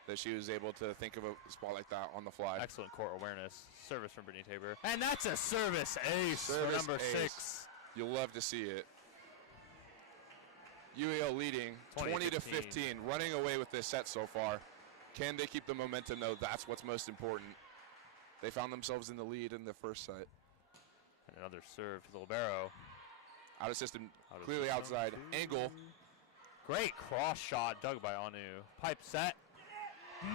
that she was able to think of a spot like that on the fly. Excellent court awareness. Service from Brittany Tabor. And that's a service ace for Service number ace. 6. You'll love to see it. UEL leading 20 to 15. 15, running away with this set so far. Can they keep the momentum, though? That's what's most important. They found themselves in the lead in the first set. And another serve to the libero. Out of system, Out of clearly system. outside. Angle. Great cross shot dug by Anu. Pipe set.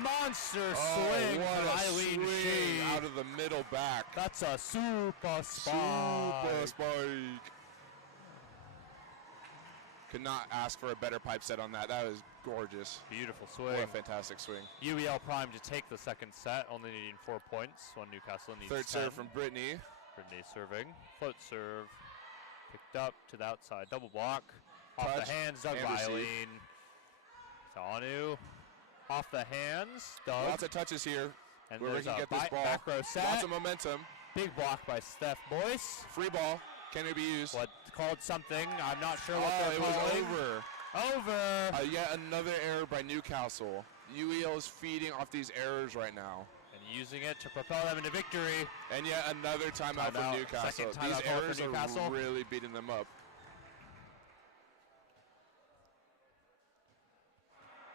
Monster Oh, swing what from a Eileen swing Shee. out of the middle back. That's a super spike. Super spike. Could not ask for a better pipe set on that. That was gorgeous. Beautiful What swing. a fantastic swing. UEL primed to take the second set, only needing 4 points. One Newcastle needs 10. Third serve from Brittany. Brittany serving. Float serve. Picked up to the outside. Double block. Off Touch the hands, dug and by receive. Eileen. To Anu. Off the hands, dug. Lots of touches here. And where we there's can a get this ball. back row set. Lots of momentum. Big block by Steph Boyce. Free ball. Can it be used? What called something? I'm not sure what Oh, they're it was calling. over. Over. Yet another error by Newcastle. UEL is feeding off these errors right now. And using it to propel them into victory. And yet another timeout Timeout. for Newcastle. Second These timeout call for errors Newcastle. are really beating them up.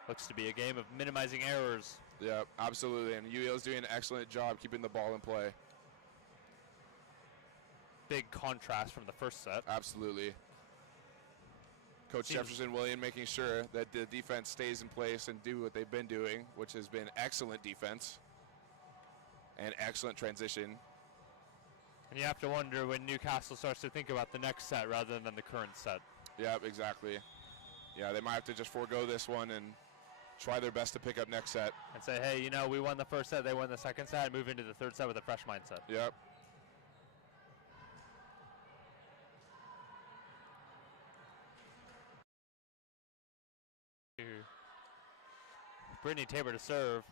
Looks to be a game of minimizing errors. Yeah, absolutely. And UEL is doing an excellent job keeping the ball in play. Big contrast from the first set. Absolutely. Coach Seems- Jefferson William making sure that the defense stays in place and do what they've been doing, which has been excellent defense and excellent transition. And you have to wonder when Newcastle starts to think about the next set rather than the current set. Yeah, exactly. Yeah, they might have to just forego this one and try their best to pick up next set. And say, hey, you know, we won the first set, they won the second set, and move into the third set with a fresh mindset. Yep. Brittany Tabor to serve.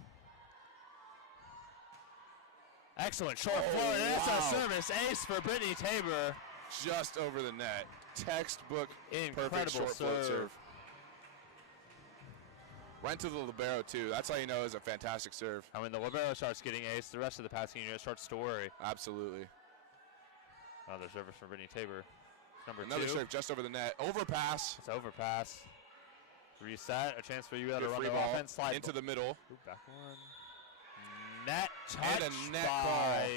Excellent short Oh, floor. And that's wow. a service ace for Brittany Tabor. Just over the net. Textbook perfect Incredible short float serve. serve. Went to the libero too. That's how you know it's a fantastic serve. And when the libero starts getting ace, the rest of the passing unit starts to worry. Absolutely. Another service from Brittany Tabor. Number Another 2. serve just over the net. Overpass. It's overpass. Reset. A chance for you to Good run free the ball offense. Slide into the middle. Ooh, back one. Net touch And a net by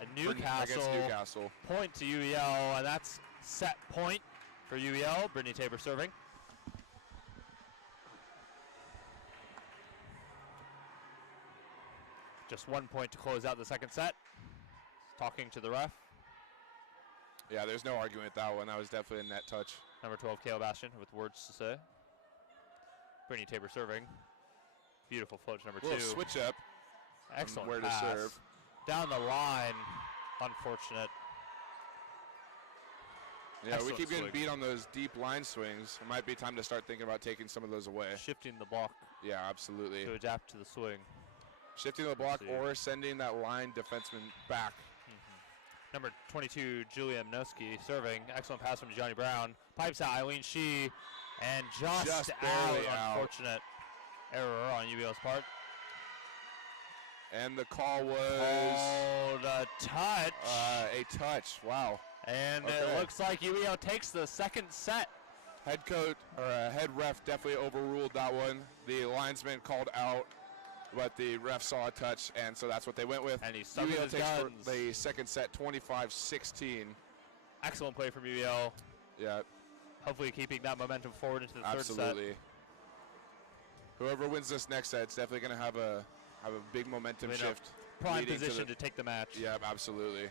Against Newcastle. Newcastle. Point to UEL, and that's set point for UEL. Brittany Tabor serving. Just 1 point to close out the second set. Talking to the ref. Yeah, there's no arguing with that one. That was definitely a net touch. Number 12, Kale Bastian, with words to say. Brittany Tabor serving. Beautiful float to number 2. Little switch up. Excellent where to pass. serve. Down the line. Unfortunate. Yeah, Excellent we keep getting swing. beat on those deep line swings. It might be time to start thinking about taking some of those away. Shifting the block Yeah, absolutely. to adapt to the swing. Shifting the block See. or sending that line defenseman back. Number 22, Julia Mnoski serving. Excellent pass from Johnny Brown. Pipes out Eileen Shee. And just barely out. Unfortunate error on UBL's part. And the call was Called a touch. a touch. Wow. And okay. it looks like UBL takes the second set. Head coach or head ref definitely overruled that one. The linesman called out, but the ref saw a touch, and so that's what they went with. And he stuck with UBL his takes for guns. the second set 25-16. Excellent play from UBL. Yeah, Hopefully keeping that momentum forward into the third set. absolutely. Whoever wins this next set is definitely going to have a big momentum In a shift. Prime leading to position the- to take the match. Yeah, absolutely.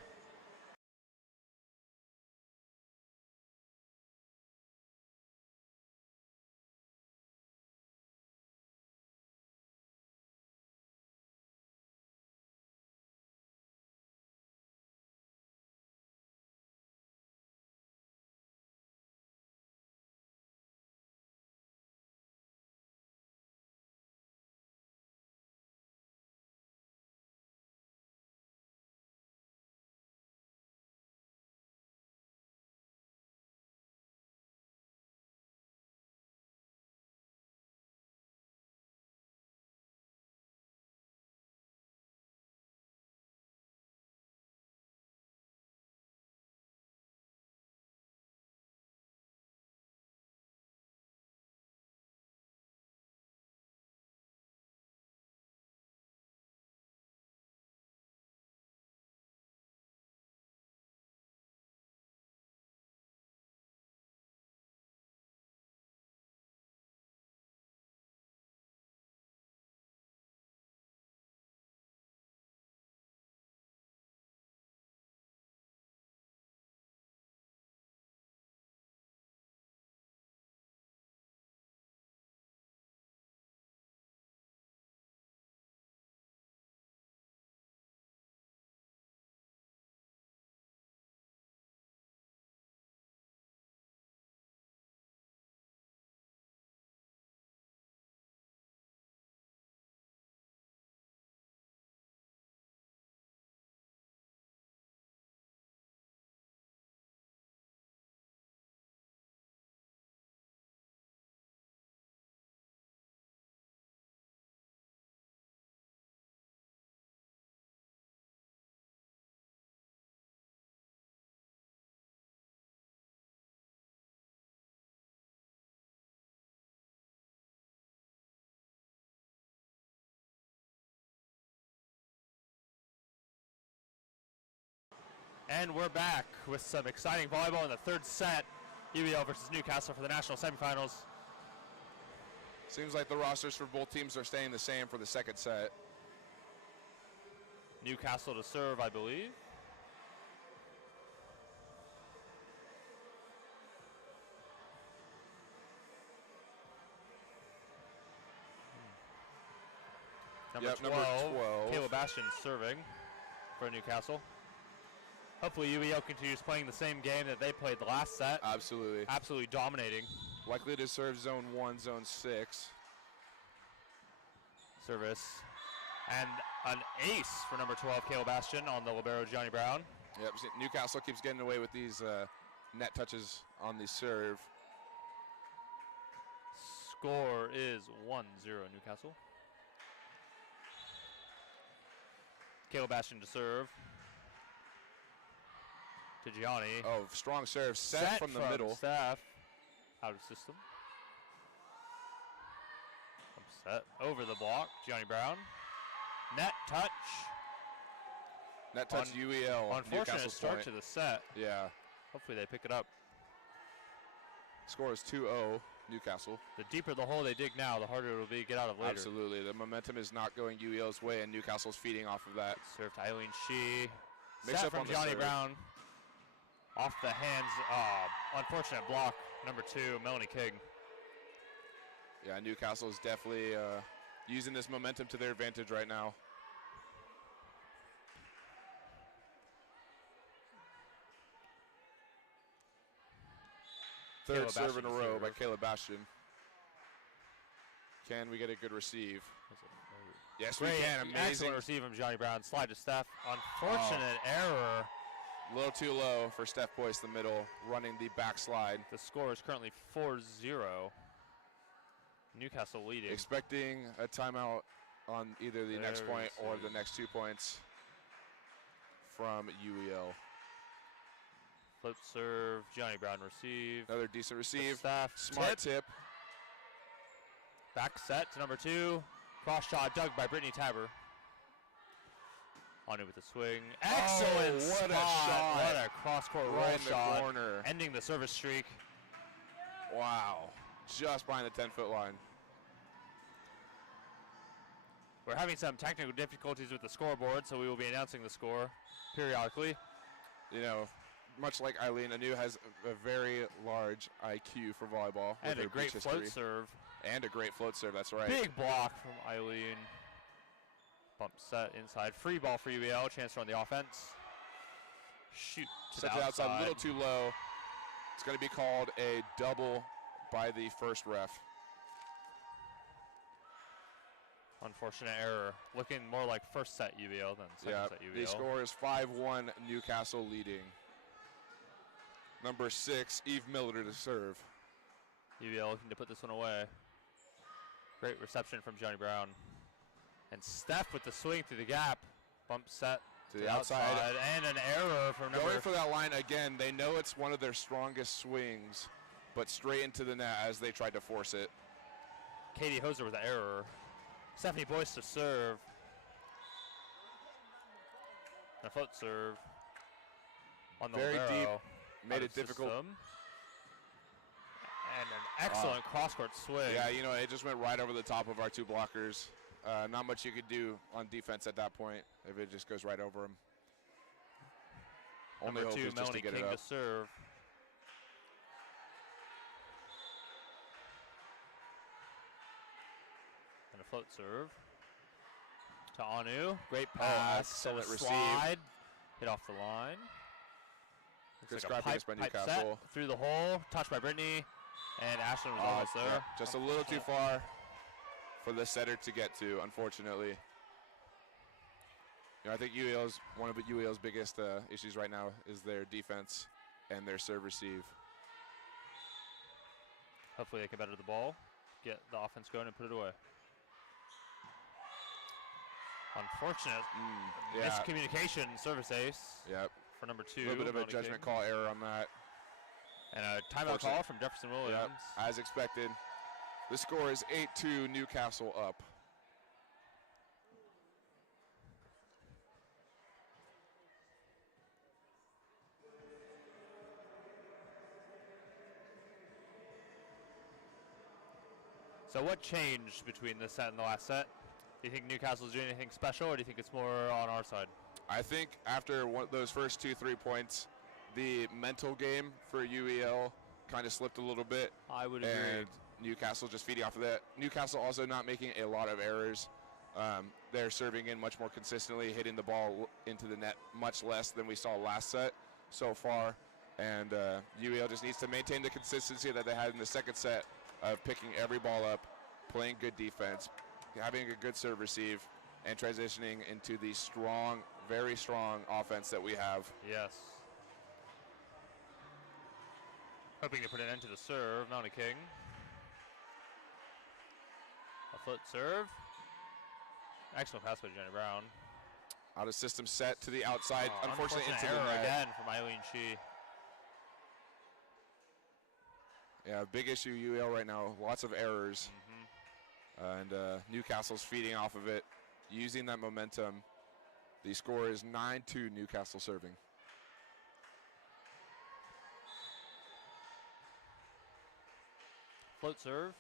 And we're back with some exciting volleyball in the third set. UEL versus Newcastle for the national semifinals. Seems like the rosters for both teams are staying the same for the second set. Newcastle to serve, I believe. Number 12, Caleb Ashton serving for Newcastle. Hopefully UEL continues playing the same game that they played the last set. Absolutely. Absolutely dominating. Likely to serve zone 1, zone 6. Service. And an ace for number 12, Caleb Ashton on the libero, Johnny Brown. Yep, Newcastle keeps getting away with these net touches on the serve. Score is 1-0 Newcastle. Caleb Ashton to serve. To Gianni. Oh, strong serve. Set from the middle. Staff. Out of system. Set over the block. Gianni Brown. Net touch. Net touch UEL. Unfortunate start to the set. Yeah. Hopefully they pick it up. Score is 2-0 Newcastle. The deeper the hole they dig now, the harder it will be to get out of later. Absolutely. The momentum is not going UEL's way, and Newcastle's feeding off of that. Serve to Eileen Shee. Mix Set up from on the Johnny serve. Brown. Off the hands. Unfortunate block. Number 2, Melanie King. Yeah, Newcastle is definitely using this momentum to their advantage right now. Third serve in a row by Caleb Ashton. Can we get a good receive? Yes, we can. Amazing. Excellent receive from Johnny Brown. Slide to Steph. Unfortunate error. A little too low for Steph Boyce, the middle, running the backslide. The score is currently 4-0. Newcastle leading. Expecting a timeout on either the next point or the next 2 points from UEL. Flip serve. Johnny Brown receive. Another decent receive. Staff. Smart tip. Back set to number 2. Cross shot dug by Brittany Tabor. On it with the swing. Excellent what spot. a shot. What a cross-court roll Right in the shot. corner. Ending the service streak. Wow. Just behind the 10-foot line. We're having some technical difficulties with the scoreboard, so we will be announcing the score periodically. You know, much like Eileen, Anu has a very large IQ for volleyball. And with a her great beach float history. serve. And a great float serve, that's right. Big block from Eileen. Bump set inside. Free ball for UEL. Chance to run the offense. Shoot to Set the it outside. outside, a little too low. It's going to be called a double by the first ref. Unfortunate error. Looking more like first set UEL than second set UEL. The score is 5-1, Newcastle leading. Number 6, Eve Miller to serve. UEL looking to put this one away. Great reception from Johnny Brown. And Steph with the swing through the gap. Bump set To the outside. And an error from number... Going for that line again, they know it's one of their strongest swings, but straight into the net as they tried to force it. Katie Hoser with the error. Stephanie Boyce to serve. And a float serve. On the Very libero. deep. Made Out it of difficult. system. And an excellent cross-court swing. Yeah, you know, it just went right over the top of our 2 blockers. Not much you could do on defense at that point if it just goes right over them. Only Number hope 2, is just to Melanie get King it to up. serve. And a float serve. To Anu. Great pass. excellent and a receive. slide. Hit off the line. Good Looks like a scrappiness by pipe Newcastle. set through the hole. Touched by Brittany. And Ashton was almost there. Yeah, just a little too far for the setter to get to, unfortunately. You know, I think UEL's one of UEL's biggest issues right now is their defense and their serve receive. Hopefully they can better the ball, get the offense going, and put it away. Unfortunate Yeah. miscommunication, service ace Yep. for number 2. A little bit of a Melanie judgment King. call error on that. And a timeout call from Jefferson Williams. Yep, as expected. The score is 8-2, Newcastle up. So what changed between this set and the last set? Do you think Newcastle's doing anything special, or do you think it's more on our side? I think after those first 2-3 points, the mental game for UEL kind of slipped a little bit. I would agree. And Newcastle just feeding off of that. Newcastle also not making a lot of errors. They're serving in much more consistently, hitting the ball into the net much less than we saw last set so far. And UEL just needs to maintain the consistency that they had in the second set of picking every ball up, playing good defense, having a good serve receive, and transitioning into the strong, very strong offense that we have. Yes. Hoping to put an end to the serve, Mountain King. A foot serve. Excellent pass by Jenny Brown. Out of system set to the outside. Unfortunately into the error net. again from Eileen Shee. Yeah, big issue UEL right now. Lots of errors. And Newcastle's feeding off of it, using that momentum. The score is 9-2 Newcastle serving. Float serve.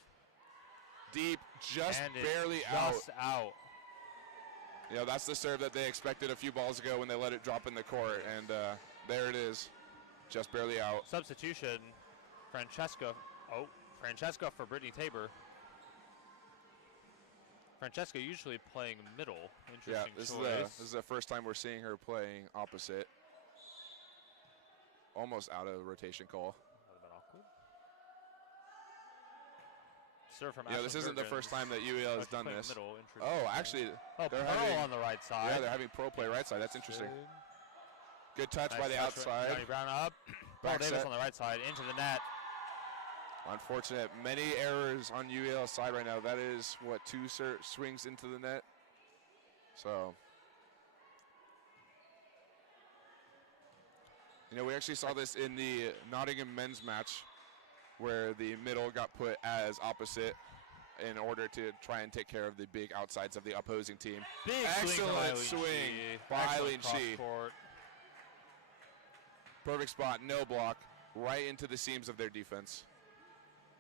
Deep, just and barely just out. You know, that's the serve that they expected a few balls ago when they let it drop in the court, and there it is, just barely out. Substitution, Francesca for Brittany Tabor. Francesca usually playing middle. Interesting choice. This is the first time we're seeing her playing opposite. Almost out of rotation call. That would have been awkward. Serve from Yeah, this isn't the first time that UEL has done this. Middle, oh, actually, they're Pearl on the right side. Yeah, they're having Pearl play right side. That's interesting. Good touch by the outside. Johnny Brown up. Pearl Davis on the right side into the net. Unfortunate. Many errors on UEL's side right now. That is, what, 2 swings into the net? So, you know, we actually saw this in the Nottingham men's match where the middle got put as opposite in order to try and take care of the big outsides of the opposing team. Big Excellent swing by Eileen Shee. Perfect spot, no block, right into the seams of their defense.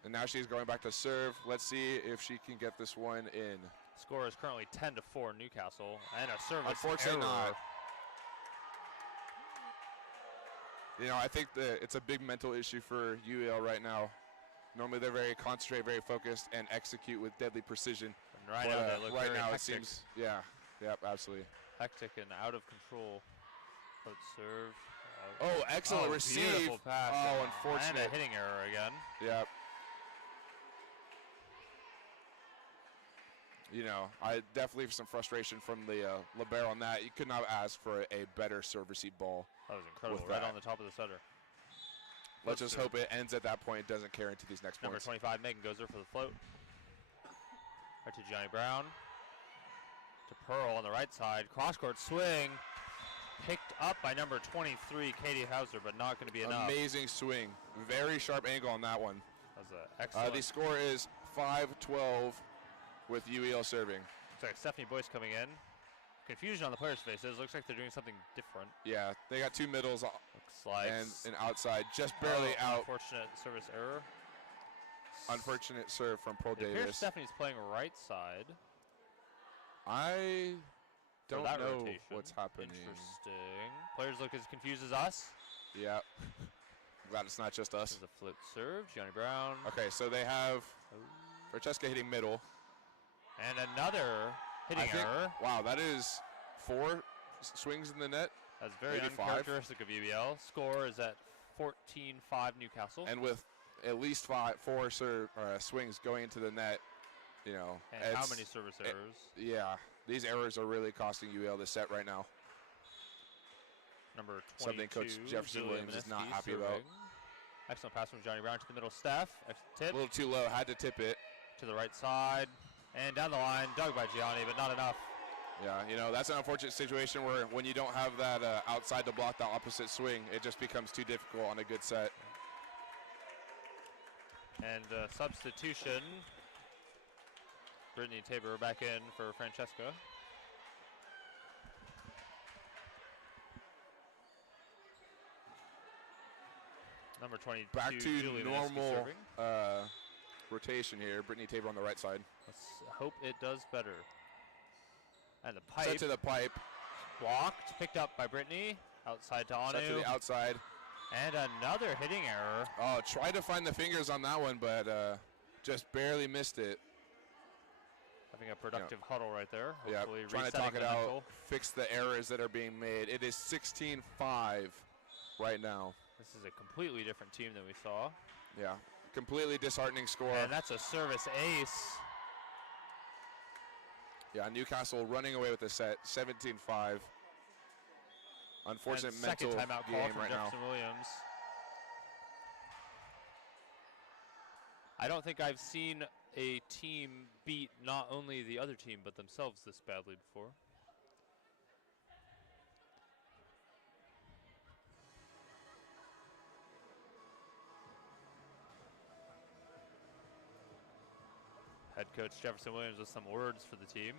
And now she's going back to serve. Let's see if she can get this one in. Score is currently 10-4 Newcastle, and a service Unfortunately error. not. You know, I think that it's a big mental issue for UEL right now. Normally they're very concentrated, very focused, and execute with deadly precision. And right now they look right very now hectic. it seems, yeah, yep, absolutely. Hectic and out of control. Foot serve. Oh, excellent receive. Beautiful pass. Oh, unfortunate. And a hitting error again. Yep. You know, I definitely some frustration from the libero on that. You could not ask for a better serve receive ball. That was incredible. Right on the top of the setter. Let's just hope it ends at that point. It doesn't carry into these next Number points. 25, Megan Gozer for the float. Right to Johnny Brown. To Pearl on the right side. Cross-court swing. Picked up by number 23, Katie Hauser, but not going to be enough. Amazing swing. Very sharp angle on that one. That was excellent. The score is 5-12 with UEL serving. Looks like Stephanie Boyce coming in. Confusion on the players' faces. Looks like they're doing something different. Yeah, they got 2 middles Looks like and an outside, just barely out. Unfortunate service error. Unfortunate serve from Pearl It appears Davis. Stephanie's playing right side. I don't that know rotation. what's happening. Interesting. Players look as confused as us. Yeah. Glad it's not just us. There's a flip serve. Johnny Brown. Okay, so they have Francesca hitting middle. And another hitting error. Wow, that is 4 swings in the net. That's very maybe 5. uncharacteristic of UBL. Score is at 14-5 Newcastle. And with at least 4 swings going into the net, you know. And how many service errors? Yeah, these errors are really costing UL the set right now. Number 22. Something Coach Jefferson Julia Williams is not Mineski happy serving. about. Excellent pass from Johnny Brown to the middle. Steph. Tip A little too low, had to tip it. to the right side. And down the line, dug by Gianni, but not enough. Yeah, you know, that's an unfortunate situation where when you don't have that outside to block the opposite swing, it just becomes too difficult on a good set. And substitution. Brittany Tabor back in for Francesca. Number 22, Back to Julie normal Mineski serving. rotation here. Brittany Tabor on the right side. Let's hope it does better. And the pipe. Set to the pipe. Blocked. Picked up by Brittany. Outside to Anu. Set to the outside. And another hitting error. Oh, tried to find the fingers on that one, but just barely missed it. Having a productive huddle right there. Yeah, Hopefully trying to resetting talk it the out, mental. fix the errors that are being made. It is 16-5 right now. This is a completely different team than we saw. Yeah, completely disheartening score. And that's a service ace. Yeah, Newcastle running away with the set, 17-5. Unfortunate And mental second timeout call game from right now. Jefferson Williams. I don't think I've seen a team beat not only the other team but themselves this badly before. Head coach Jefferson Williams with some words for the team.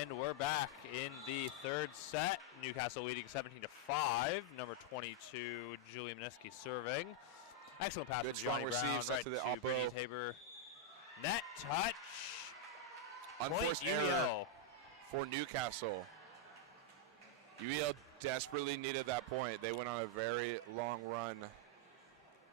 And we're back in the third set. Newcastle leading 17-5. Number 22, Julie Mineski serving. Excellent pass Good from Johnny strong Brown receive, set right to the to Brittany oppo. Tabor. Net touch. Unforced Point error UEL. for Newcastle. UEL desperately needed that point. They went on a very long run.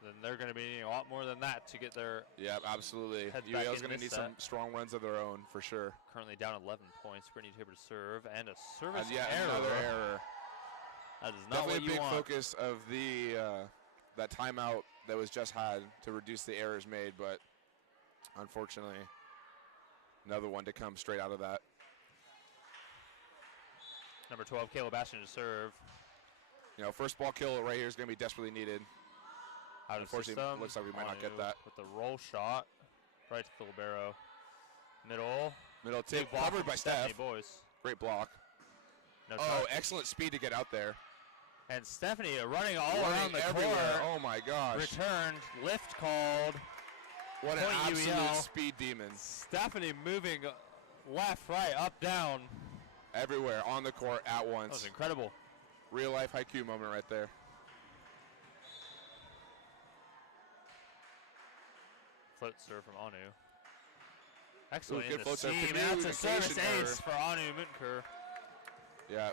Then they're going to be needing a lot more than that to get their Yeah, absolutely. Heads back UEL is in going to this need some set. strong runs of their own for sure. currently down 11 points. Brittany Tabor to serve and a service Yeah, error. another error. That is not Definitely what a you big want. focus of the that timeout that was just had to reduce the errors made, but unfortunately, another one to come straight out of that. Number 12, Kayla Bastian to serve. You know, first ball kill right here is going to be desperately needed. Out of Unfortunately, system. looks like we might not get Anu that. with the roll shot. Right to the libero. Middle. Middle Big tip block covered from by Stephanie Steph. Boyce. Great block. No Oh, touch. excellent speed to get out there. And Stephanie running all Running around the everywhere. court. Oh my gosh. Returned. Lift called. What an Point absolute UEL. speed demon. Stephanie moving left, right, up, down. Everywhere on the court at That was once. incredible. Real life haiku moment right there. Float serve from Anu. Excellent Ooh, in good the float serve. seam. That's a service Communication ace for Anu Munker. Yeah,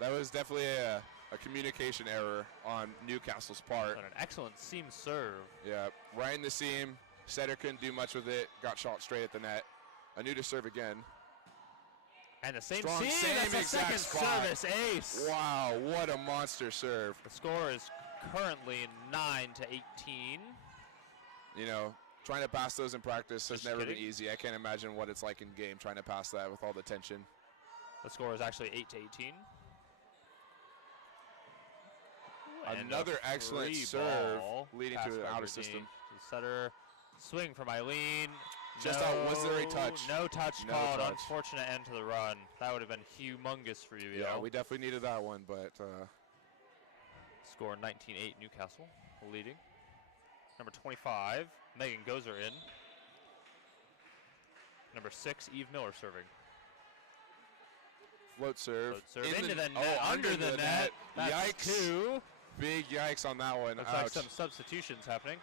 that was definitely a communication error on Newcastle's part. But an excellent seam serve. Yeah, right in the seam. Setter couldn't do much with it. Got shot straight at the net. Anu to serve again. And the same Strong, seam. same That's a exact second spot. service ace. Wow, what a monster serve. The score is currently 9-18. You know, trying to pass those in practice has Just never been kidding. easy. I can't imagine what it's like in game trying to pass that with all the tension. The score is actually 8-18. And Another a excellent free serve ball leading pass to an by out of Brittany. system. The setter swing from Eileen. Just out. Was there a touch? No touch No called. touch. Unfortunate end to the run. That would have been humongous for you. Yeah, we definitely needed that one, but Score 19-8 Newcastle leading. Number 25, Megan Gozer in. Number 6, Eve Miller serving. float serve. Float serve In into the net, oh, under the net. That's Yikes. 2. Big yikes on that one. Looks like Ouch. some substitutions happening.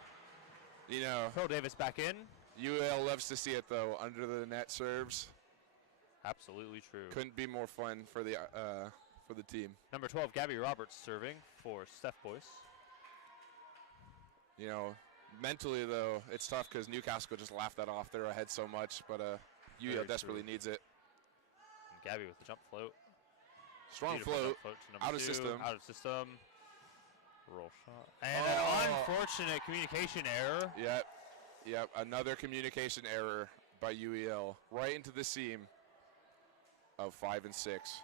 You know, Pearl Davis back in. UL loves to see it though. Under the net serves. Absolutely true. Couldn't be more fun for the team. Number 12, Gabby Roberts serving for Steph Boyce. You know, mentally though, it's tough because Newcastle just laughed that off. They're ahead so much, but Very UL desperately true. needs it. And Gabby with the jump float. Strong Beautiful float. jump float to number Out of 2, system. Out of system. Roll shot. And Oh. an unfortunate communication error. Yep. Another communication error by UEL right into the seam of 5 and 6.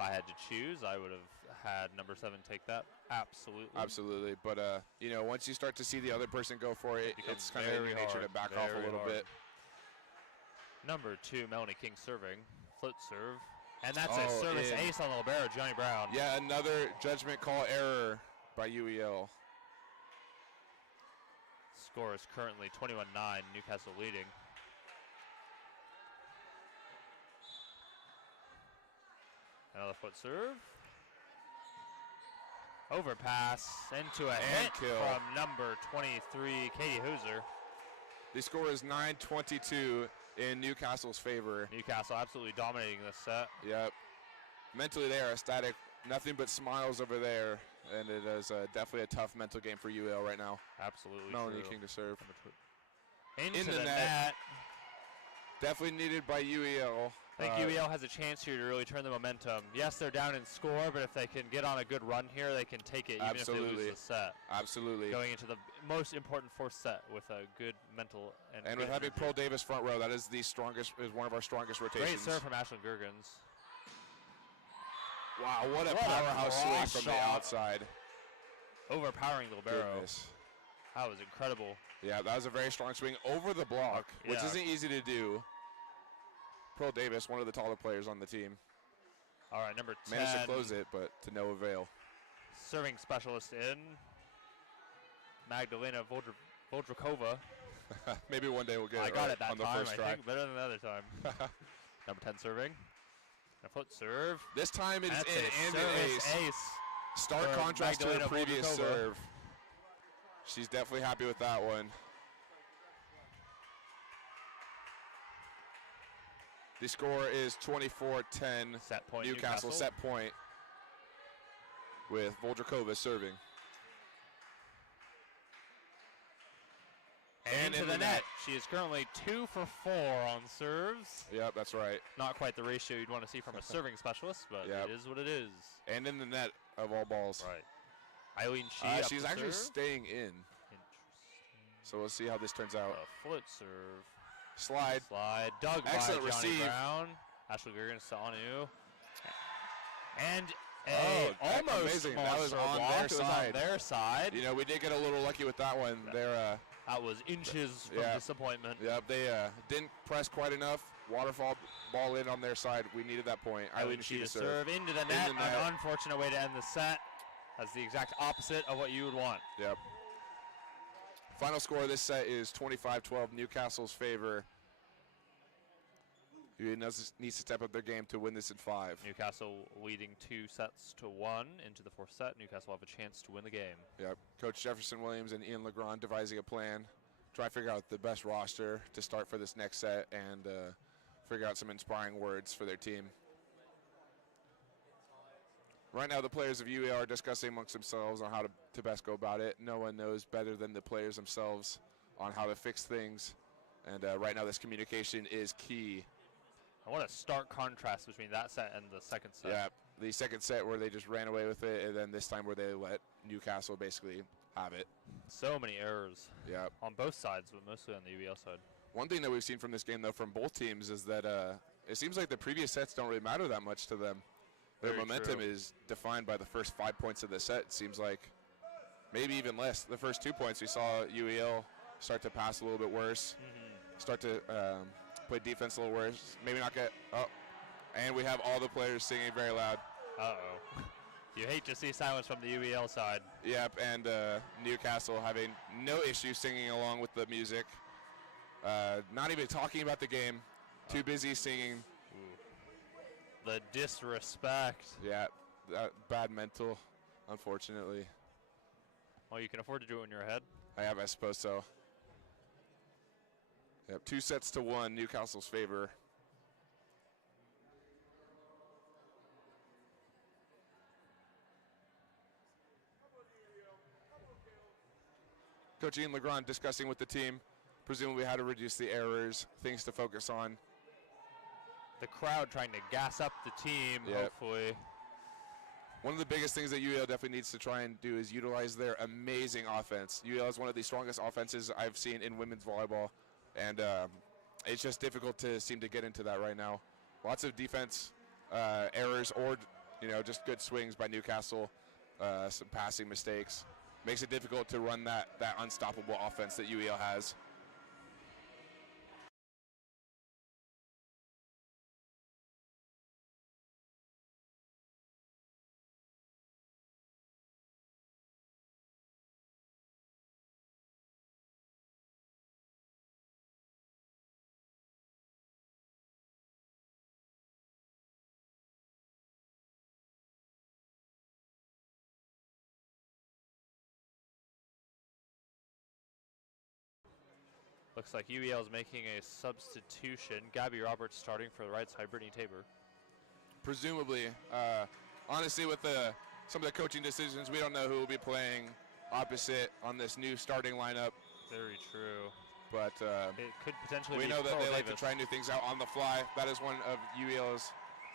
If I had to choose, I would have had number 7 take that. Absolutely. Absolutely. But, you know, once you start to see the other person go for it, becomes it's kind of in your nature very to back hard, off a very little hard. bit. Number 2, Melanie King serving. Float serve. And that's Oh, a service in. ace on the libero, Johnny Brown. Yeah, another judgment call error by UEL. Score is currently 21-9, Newcastle leading. Another foot serve. Overpass into a hit kill. from number 23, Katie Hooser. The score is 9-22 in Newcastle's favor. Newcastle absolutely dominating this set. Yep. Mentally they are ecstatic. Nothing but smiles over there. And it is definitely a tough mental game for UEL right now. Absolutely Melanie true. King to serve. Into the the net. net. Definitely needed by UEL. I think UEL has a chance here to really turn the momentum. Yes, they're down in score, but if they can get on a good run here, they can take it even if they Absolutely. lose the set. Absolutely. Going into the most important fourth set with a good mental and And good with having energy. Pearl Davis front row, that is the strongest, is one of our strongest rotations. Great serve from Ashlyn Gergens. Wow, what a What a powerhouse swing cross from the shot. outside. Overpowering the libero. Goodness. That was incredible. Yeah, that was a very strong swing over the block, which Yeah. isn't easy to do. Pearl Davis, one of the taller players on the team, All right, number 10. managed to close it, but to no avail. Serving specialist in. Magdalena Voldrakova. Maybe one day we'll get I it got right it that on the time, first I try. think, better than the other time. Number 10 serving. A foot serve. This time it's That's in a and an service ace. ace. Stark for contrast to her Magdalena previous Voldrakova. serve. She's definitely happy with that one. The score is 24-10. Set point Newcastle set point with Voldrakova serving. And into the net. She is currently 2 for 4 on serves. Yep, that's right. Not quite the ratio you'd want to see from a serving specialist, but Yep. it is what it is. And in the net of all balls. Right. Eileen Shee up She's to actually serve. staying in. Interesting. So we'll see how this turns out. A float serve. Slide. Slide. Dug Excellent by Johnny receive. Brown. Ashley Gergens to Anu. And Oh, almost amazing. small That was serve on block. their It was side. on their side. You know, we did get a little lucky with that one. They're, That was inches from Yeah. disappointment. yep, they didn't press quite enough. Waterfall ball in on their side. We needed that point. Eileen Shee to serve into the net. the net. An unfortunate way to end the set. That's the exact opposite of what you would want. Yep. Final score of this set is 25-12, Newcastle's favor. He needs to step up their game to win this in 5. Newcastle leading 2-1 into the fourth set. Newcastle have a chance to win the game. Yep. Coach Jefferson Williams and Ian Legrand devising a plan. Try to figure out the best roster to start for this next set and figure out some inspiring words for their team. Right now, the players of UEL are discussing amongst themselves on how to best go about it. No one knows better than the players themselves on how to fix things. And right now, this communication is key. And what a stark contrast between that set and the second set. Yeah, the second set where they just ran away with it, and then this time where they let Newcastle basically have it. So many errors Yeah. on both sides, but mostly on the UEL side. One thing that we've seen from this game, though, from both teams is that it seems like the previous sets don't really matter that much to them. Their Very momentum true. is defined by the first 5 points of the set. It seems like maybe even less. The first 2 points, we saw UEL start to pass a little bit worse, start to play defense a little worse, maybe not get up. And we have all the players singing very loud. Uh-oh. You hate to see silence from the UEL side. Yep, and Newcastle having no issue singing along with the music. Not even talking about the game. Too busy singing. The disrespect. Yeah, bad mental, unfortunately. Well, you can afford to do it when you're ahead. I suppose so. Yep, 2-1, Newcastle's favor. Coach Ian Legrand discussing with the team, presumably how to reduce the errors, things to focus on. The crowd trying to gas up the team, Yep. hopefully. One of the biggest things that UEL definitely needs to try and do is utilize their amazing offense. UEL is one of the strongest offenses I've seen in women's volleyball, and it's just difficult to seem to get into that right now. Lots of defense errors or just good swings by Newcastle, some passing mistakes. Makes it difficult to run that unstoppable offense that UEL has. Looks like UEL is making a substitution. Gabby Roberts starting for the right side, Brittany Tabor. Presumably, honestly, with some of the coaching decisions, we don't know who will be playing opposite on this new starting lineup. Very true. But It could potentially we be know that Pearl they like to Davis. try new things out on the fly. That is one of UEL's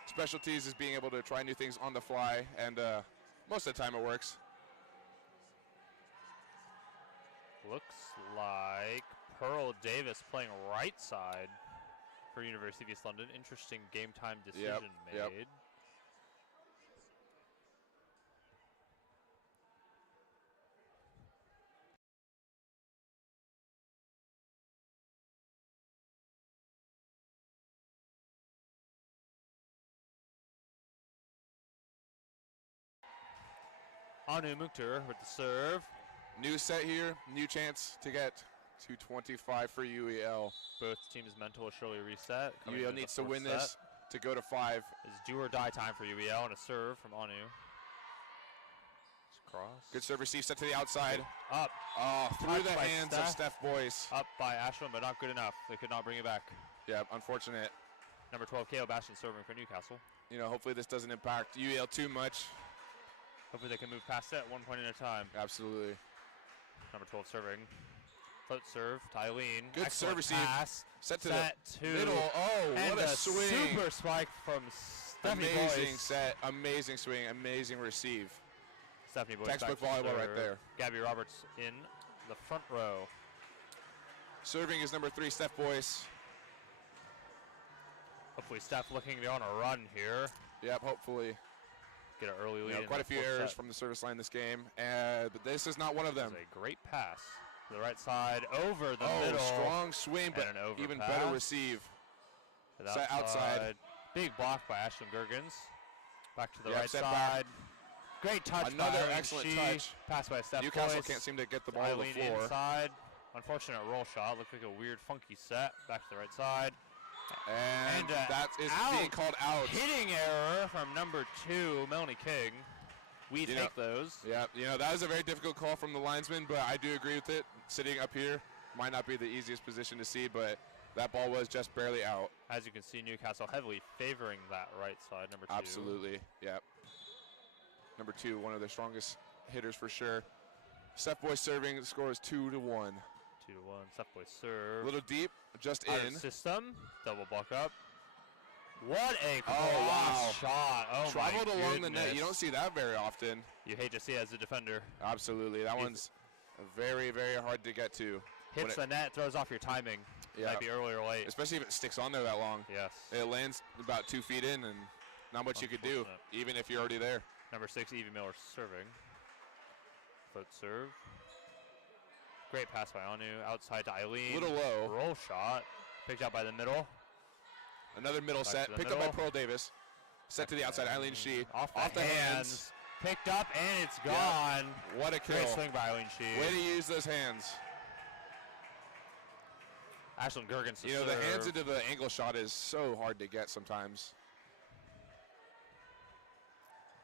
specialties, is being able to try new things on the fly, and most of the time it works. Looks like Pearl Davis playing right side for University of East London. Interesting game time decision made. yep. Anu Mukhtar with the serve. New set here, new chance to get to 25 for UEL. Both teams' mental will surely reset. Coming UEL into the needs to fourth win set. this to go to 5. It's do or die time for UEL, and a serve from Anu. It's cross. Good serve receive, set to the outside. Up. Oh, through Touched the by hands of Steph Boyce. Up by Ashland, but not good enough. They could not bring it back. Yeah, unfortunate. Number 12, Kale Bastion serving for Newcastle. Hopefully this doesn't impact UEL too much. Hopefully they can move past it 1 point at a time. Absolutely. Number 12 serving. Float serve to Eileen. Good Excellent serve receive. pass. Set to Set the to middle. Oh, and what a swing. Super spike from Stephanie Amazing Boyce. set, amazing swing, amazing receive. Stephanie Boyce. Textbook back to volleyball right serve. there. Gabby Roberts in the front row. Serving is number 3, Steph Boyce. Hopefully Steph looking to be on a run here. Yep, hopefully. Get an early lead. in Quite a the few fourth errors set. from the service line this game, but this is not one of them. That was a great pass to the right side, over the Oh, middle. strong swing, but and an overpass. even better receive. To the Set outside. Big block by Ashlyn Gergens. Back to the Yeah, right set side. Great touch Another by Eileen excellent Shee. touch. Pass by Steph Newcastle Boyce. can't seem to get the ball to the Eileen floor. inside. Unfortunate roll shot. Looked like a weird, funky set. Back to the right side. And that is out. being called out. Hitting error from number 2, Melanie King. We take those. Yeah, that is a very difficult call from the linesman, but I do agree with it. Sitting up here might not be the easiest position to see, but that ball was just barely out. As you can see, Newcastle heavily favoring that right side, number 2. Absolutely, yep. Number 2, one of their strongest hitters for sure. Steph Boyce serving, the score is 2-1. 2-1. Steph Boyce serve. A little deep, just Out in. of system. Double block up. What a cross wow. shot. Oh, Traveled my along the net. goodness. You don't see that very often. You hate to see it as a defender. Absolutely. That one's very, very hard to get to. Hits the net, throws off your timing. Yeah. Might be early or late. Especially if it sticks on there that long. Yes. It lands about 2 feet in, and not much you could do, Unfortunate. even if you're already there. Number 6, Evie Miller serving. Float serve. Great pass by Anu. Outside to Eileen. Little low. Roll shot. Picked out by the middle. Another middle Back set. to the Picked up by middle. Pearl Davis. Set to the outside. Eileen Shee. Off the hands. Picked up, and it's Yeah. gone. What a kill. Great swing by Eileen Shee. Way to use those hands. Ashlyn Gergens to The hands serve. into the angle shot is so hard to get sometimes.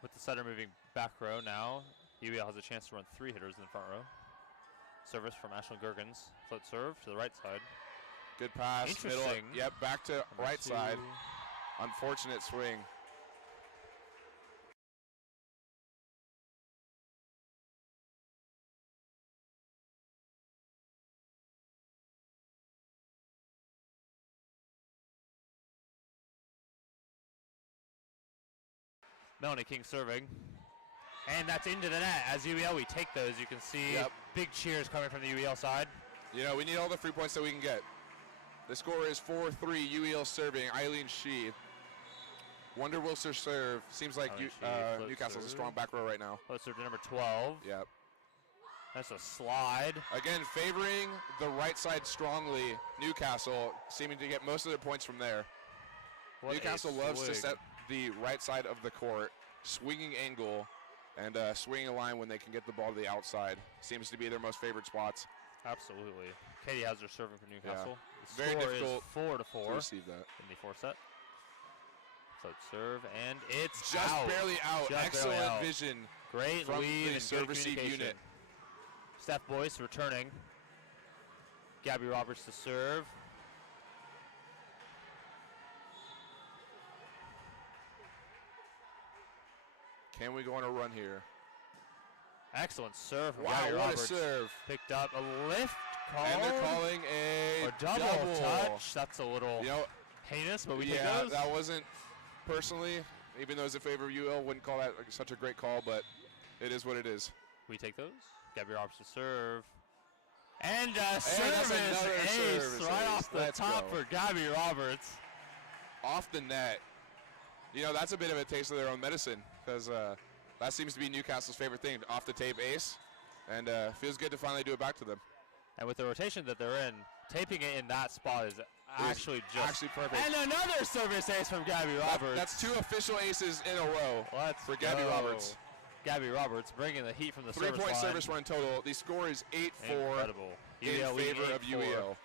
With the setter moving back row now, UEL has a chance to run 3 hitters in the front row. Service from Ashlyn Gergens. Float serve to the right side. Good pass. Middle. Interesting. Yep, back to Number right 2. side. Unfortunate swing. Melanie King serving. And that's into the net. As UEL, we take those. You can see Yep. big cheers coming from the UEL side. We need all the free points that we can get. The score is 4-3, UEL serving, Eileen Shee. Wonder Wilson serve. Seems like Newcastle's a strong back row right now. Float serve to number 12. Yep. That's a slide. Again, favoring the right side strongly. Newcastle seeming to get most of their points from there. What Newcastle loves to set the right side of the court, swinging angle, and swinging a line when they can get the ball to the outside. Seems to be their most favorite spots. Absolutely. Katie has her serving for Newcastle. Yeah. The Very score difficult is 4-4 to receive that. in the 4 set. Float serve, and it's Just out. barely out. Just Excellent barely out. vision Great from lead the and serve good receive communication. unit. Steph Boyce returning. Gabby Roberts to serve. Can we go on a run here? Excellent serve from Wow, Gabby what Roberts. a serve. Picked up a lift call. And they're calling a or double touch. That's a little You know, heinous, but we take yeah, those. that wasn't personally, even though it's a favor of UL, wouldn't call that such a great call, but it is what it is. We take those. Gabby Roberts to serve. And that's service another ace service right ace. off the Let's top go. for Gabby Roberts. Off the net. You know, that's a bit of a taste of their own medicine, because that seems to be Newcastle's favorite thing, off the tape ace, and feels good to finally do it back to them. And with the rotation that they're in, taping it in that spot is actually perfect. And another service ace from Gabby Roberts. That's 2 official aces in a row for go. Gabby Roberts. Gabby Roberts bringing the heat from the service 3-point line. service run total. The score is 8-4 Incredible. in UL leading favor of 8-4. UEL.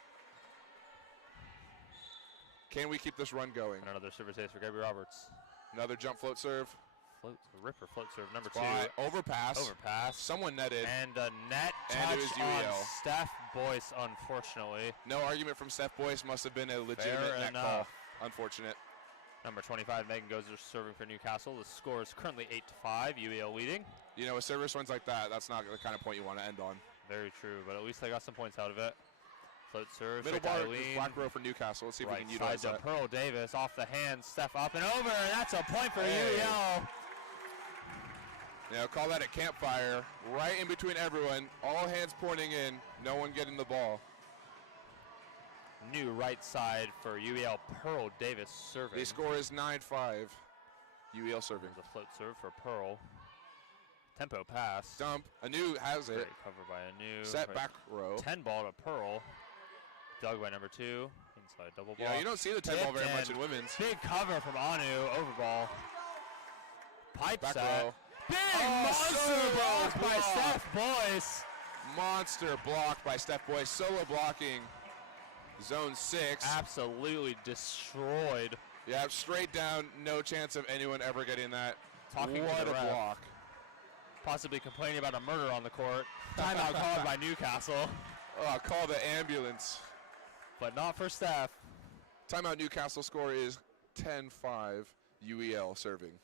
Can we keep this run going? And another service ace for Gabby Roberts. Another jump float serve. Ripper float serve number 2. Overpass. Overpass. Someone netted. And a net And it touch was on UEL. Steph Boyce, unfortunately. No argument from Steph Boyce. Must have been a legitimate Fair net enough. call. Unfortunate. Number 25, Megan Gozer serving for Newcastle. The score is currently 8-5, UEL leading. You know, with service runs like that, that's not the kind of point you want to end on. Very true, but at least they got some points out of it. Float serve, Middle straight to bar, Eileen. black row for Newcastle. Let's see if Right we can utilize side to that. Pearl Davis, off the hand, Steph up and over, and that's a point for Hey. UEL. You know, call that a campfire. Right in between everyone. All hands pointing in. No one getting the ball. New right side for UEL, Pearl Davis serving. The score is 9-5. UEL serving. There's a float serve for Pearl. Tempo pass. Dump. Anu has it. Great cover by Anu. Set Right. back row. 10 ball to Pearl. Dug by number 2. Inside double ball. Yeah, you don't see the 10 ball very much Tipped in women's. Big cover from Anu. Over ball. Pipe Back set. row. Big Oh, monster solo block by block. Steph Boyce. Monster block by Steph Boyce. Solo blocking. Zone 6. Absolutely destroyed. Yeah, straight down. No chance of anyone ever getting that. Talking to what the a ref. block. Possibly complaining about a murder on the court. Timeout called by Newcastle, Oh, call the ambulance. but not for Steph. Timeout Newcastle score is 10-5. UEL serving.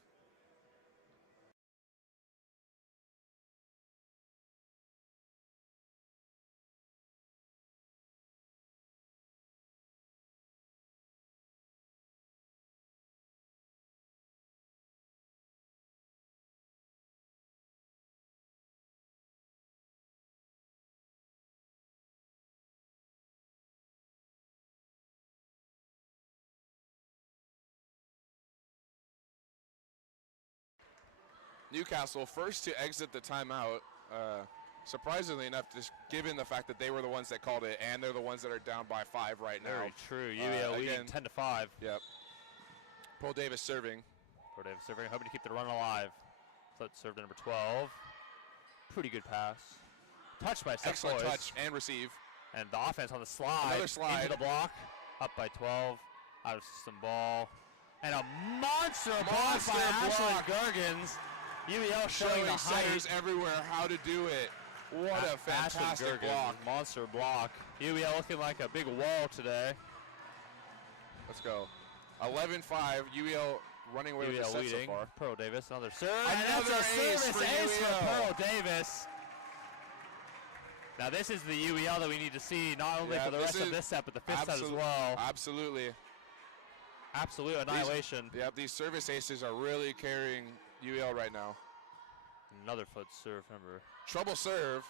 Newcastle first to exit the timeout. Surprisingly enough, just given the fact that they were the ones that called it, and they're the ones that are down by 5 right now. Very true. UEL leading again, 10-5. Yep. Pearl Davis serving. Pearl Davis serving, hoping to keep the run alive. Float serve to number 12. Pretty good pass. Touched by Steph Excellent Boyce. touch and receive. And the offense on the slide. Another slide. Into the block. Up by 12. Out of system ball. And a monster block by Ashlyn Gergens. UEL showing the setters height. everywhere how to do it. What a fantastic Ashlyn Gergens, block. monster block. UEL looking like a big wall today. Let's go. 11-5. UEL running away with the UEL set so leading. far. Pearl Davis, another serve. Another and that's a ace service for ace for UEL. Pearl Davis. Now this is the UEL that we need to see not only Yeah, for the this rest of is this set, but the fifth set as absolute- well. Absolutely. Absolute annihilation. Yep, these service aces are really carrying UEL right now. Another foot serve number Trouble serve.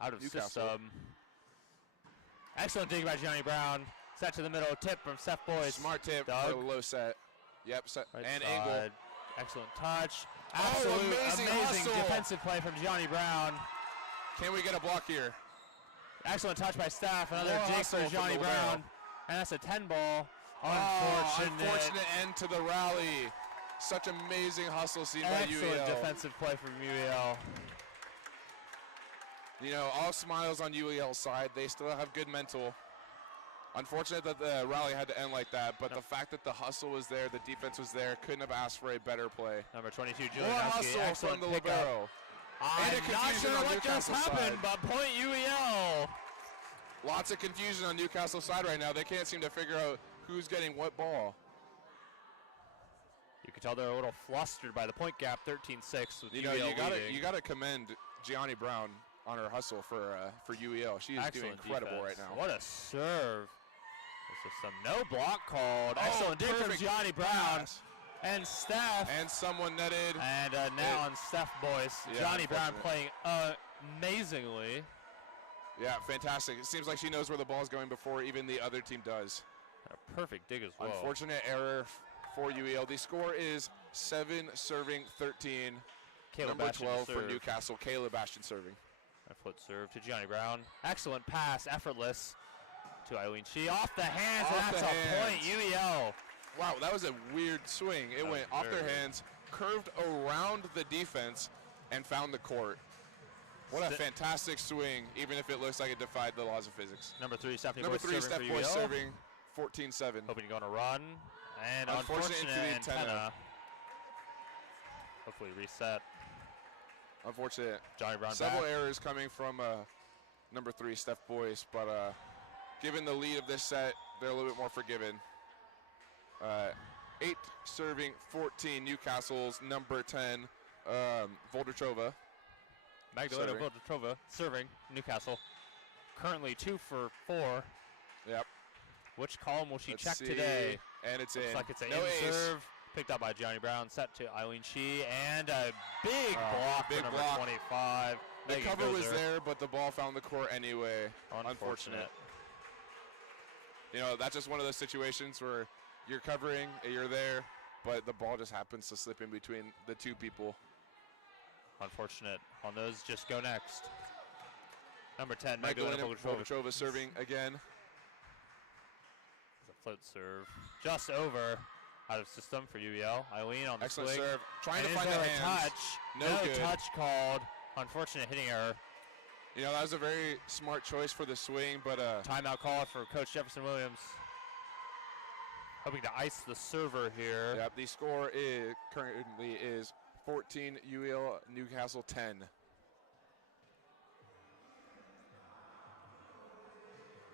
out of Newcastle. system. Excellent dig by Gianni Brown. Set to the middle, tip from Steph Boyce. Smart tip Doug. for a low set. Yep, Right and side. angle. Excellent touch. Oh, Absolute amazing hustle. defensive play from Gianni Brown. Can we get a block here? Excellent touch by Staff. Another More dig hustle for from Gianni the libero. Brown. And that's a 10 ball. Oh, Unfortunate. unfortunate end to the rally. Such amazing hustle seen by Excellent UEL. defensive play from UEL. You know, all smiles on UEL's side. They still have good mental. Unfortunate that the rally had to end like that, but the fact that the hustle was there, the defense was there, couldn't have asked for a better play. Number 22, More Julianowski. hustle from Excellent the pickup. libero. And a I'm not confusion sure on what just Newcastle's happened, side. but point UEL. Lots of confusion on Newcastle's side right now. They can't seem to figure out who's getting what ball. You can tell they're a little flustered by the point gap, 13-6 with You know, UEL leading. you gotta commend Gianni Brown on her hustle for UEL. She is doing Excellent incredible defense. right now. What a serve. This is some no block called. Oh, Excellent dig from perfect Gianni Brown pass. and Steph. And someone netted. And now on Steph, boys. Yeah, Gianni Brown unfortunate. playing amazingly. Yeah, fantastic. It seems like she knows where the ball is going before even the other team does. A perfect dig as well. Unfortunate error for UEL. The score is 7 serving 13. Caleb Number Bastian to 12 for serve. Newcastle. Caleb Bastian serving. A foot serve to Gianni Brown. Excellent pass, effortless to Eileen Shee. Off the hands, Off and that's the a point, hands. UEL. Wow, that was a weird swing. It That went was off their very weird. hands, curved around the defense, and found the court. What a fantastic swing, even if it looks like it defied the laws of physics. Number 3, Stephanie Number Boyce 3, serving Steph for Boyce UEL. serving 14-7. Hoping to go on a run. And Unfortunate unfortunate into the antenna. Hopefully reset. Unfortunate. Johnny Brown Several back. errors coming from number 3, Steph Boyce, but given the lead of this set, they're a little bit more forgiven. 8 serving 14, Newcastle's number 10, Volderchova. Magdalena Serving. Volderchova serving Newcastle. Currently 2 for 4. Yep. Which column will she Let's check see. today? And it's Looks in. like it's an no in ace. serve. Picked up by Gianni Brown. Set to Eileen Shee. And a big block big for number block. 25. The Megan cover was Gozer. there, but the ball found the court anyway. Unfortunate. You know, that's just one of those situations where you're covering, you're there, but the ball just happens to slip in between the two people. Unfortunate. On those, just go next. Number 10, Magdalena Magdalena Volderchova. Volderchova serving again. It's a float serve. Just over. Out of system for UEL. Eileen on the Excellent swing. serve. Trying And to is find the there a hands. touch? No good. touch called. Unfortunate hitting error. You know, that was a very smart choice for the swing, but Timeout call for Coach Jefferson Williams. Hoping to ice the server here. yep, the score is currently is 14 UEL, Newcastle 10.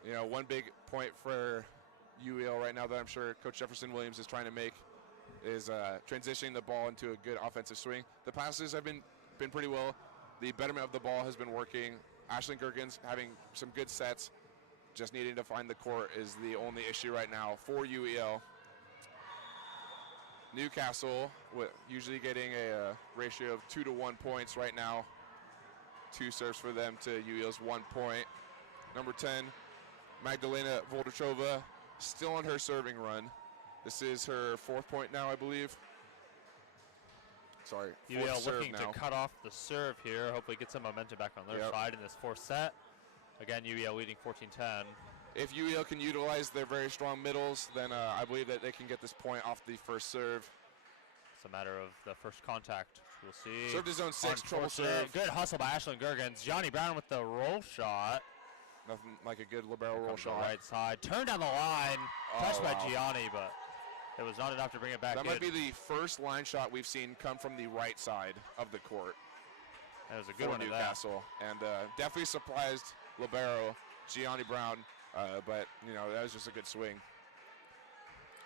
You know, one big point for UEL right now that I'm sure Coach Jefferson Williams is trying to make is transitioning the ball into a good offensive swing. The passes have been pretty well. The betterment of the ball has been working. Ashlyn Gergens having some good sets. Just needing to find the court is the only issue right now for UEL. Newcastle usually getting a ratio of 2-to-1 points right now. 2 serves for them to UEL's 1 point. Number 10, Magdalena Volderchova, still on her serving run. This is her 4th point now, I believe. Sorry, 4th UEL serve looking now. to cut off the serve here. Hopefully get some momentum back on their Yep. side in this 4th set. Again, UEL leading 14-10. If UEL can utilize their very strong middles, then I believe that they can get this point off the first serve. It's a matter of the first contact. We'll see. Serve to zone 6, trouble Unfortunate. serve. Good hustle by Ashlyn Gergens. Johnny Brown with the roll shot. Nothing like a good libero roll Comes the shot. right side. Turned down the line. Oh, Touched by wow. Gianni, but it was not enough to bring it back That in. might be the first line shot we've seen come from the right side of the court That was a good for one to that. Newcastle. And definitely surprised libero Gianni Brown, but, you know, that was just a good swing.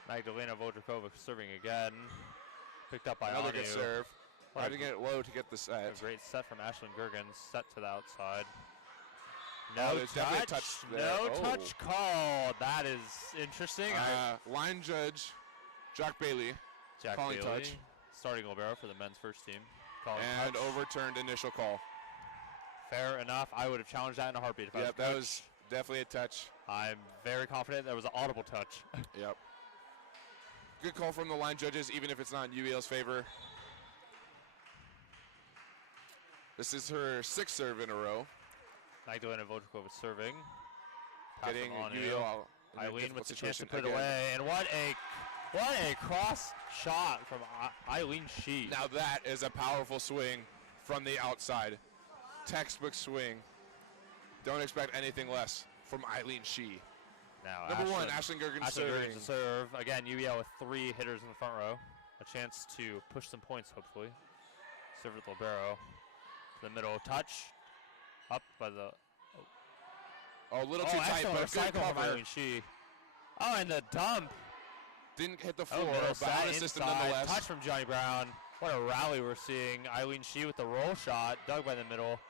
Magdalena Volderchova serving again. Picked up by Another Anu. good serve. What a Had to get it low to get the A set. great set from Ashlyn Gergens. Set to the outside. Oh, No there's definitely a touch. touch there. No Oh. touch called. That is interesting. Line judge Jack Bailey Jack calling Bailey, touch. starting libero for the men's first team. Calling and touch. overturned initial call. Fair enough. I would have challenged that in a heartbeat if I was Yep, that coach. was definitely a touch. I'm very confident there was an audible touch. Yep. Good call from the line judges, even if it's not in UEL's favor. This is her 6th serve in a row. Magdalena Volkova serving. Pass Getting from Anu. UEL out in a Eileen difficult with the chance to situation put it again. away. And what a cross shot from Eileen Shee. Now that is a powerful swing from the outside. Textbook swing. Don't expect anything less from Eileen Shee. Now Number 1, Ashlyn Gergen serving. To serve. Again, UEL with 3 hitters in the front row. A chance to push some points, hopefully. Serve with libero. To the middle, touch. Up by the... Oh, a little too tight, excellent but good recycle from cover. Eileen Shee. Oh, and the dump. Didn't hit the Oh, floor, middle but out set of system inside. nonetheless. Touch from Johnny Brown. What a rally we're seeing. Eileen Shee with the roll shot. Dug by the middle.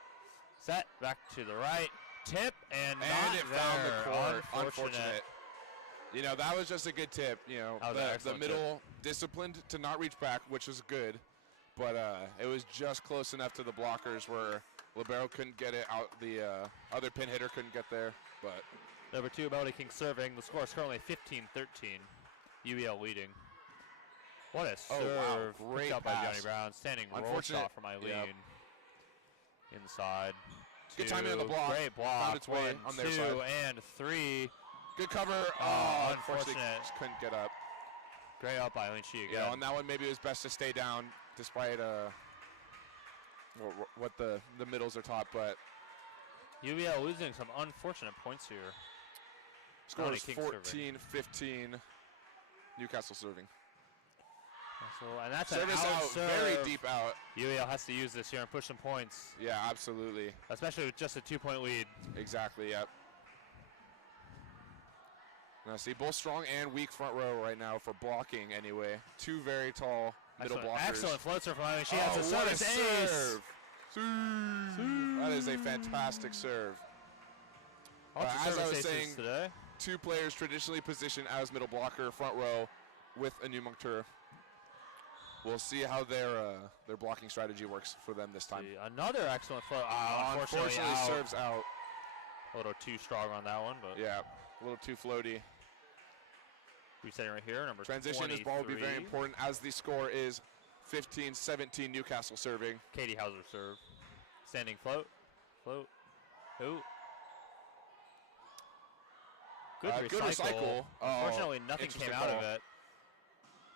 Set back to the right. Tip and not it there. found the court. Unfortunate. You know, that was just a good tip. You know, That was an the excellent middle disciplined to not reach back, which is good. But it was just close enough to the blockers where libero couldn't get it out. The other pin hitter couldn't get there. But Number 2, Melody King serving. The score is currently 15-13. UEL leading. What a serve. wow. Great Picked up by pass. Johnny Brown. Standing roll Unfortunate. shot from Eileen. Yep. Inside. Good 2. timing on the block. Great block. Found its way 1, on their 2, side. and 3. good cover. Oh, Unfortunately, unfortunate. just couldn't get up. Great up by Eileen Shee You again. know, on that one, maybe it was best to stay down despite what the middles are taught. But UEL losing some unfortunate points here. score Melody is King 14-15. Newcastle serving. So, and that's an Service out out, serve. very deep out. UEL has to use this here and push some points, Yeah, absolutely. especially with just a 2-point lead. Exactly, yep. Now see, both strong and weak front row right now for blocking anyway. 2 very tall middle Excellent, blockers. excellent float serve from Eileen. She has a what a service ace. serve. That is a fantastic serve. Lots of as I service was aces saying, today. 2 players traditionally positioned as middle blocker, front row, with a new Monctura. We'll see how their blocking strategy works for them this time. See, another excellent float. Unfortunately out. Serves out. A little too strong on that one, but Yeah, a little too floaty. resetting right here. Number Transition 23. is ball will be very important as the score is 15-17 Newcastle serving. Katie Hauser serve. Standing float. Float. Ooh. Good recycle. Unfortunately, nothing came interesting out of call. it.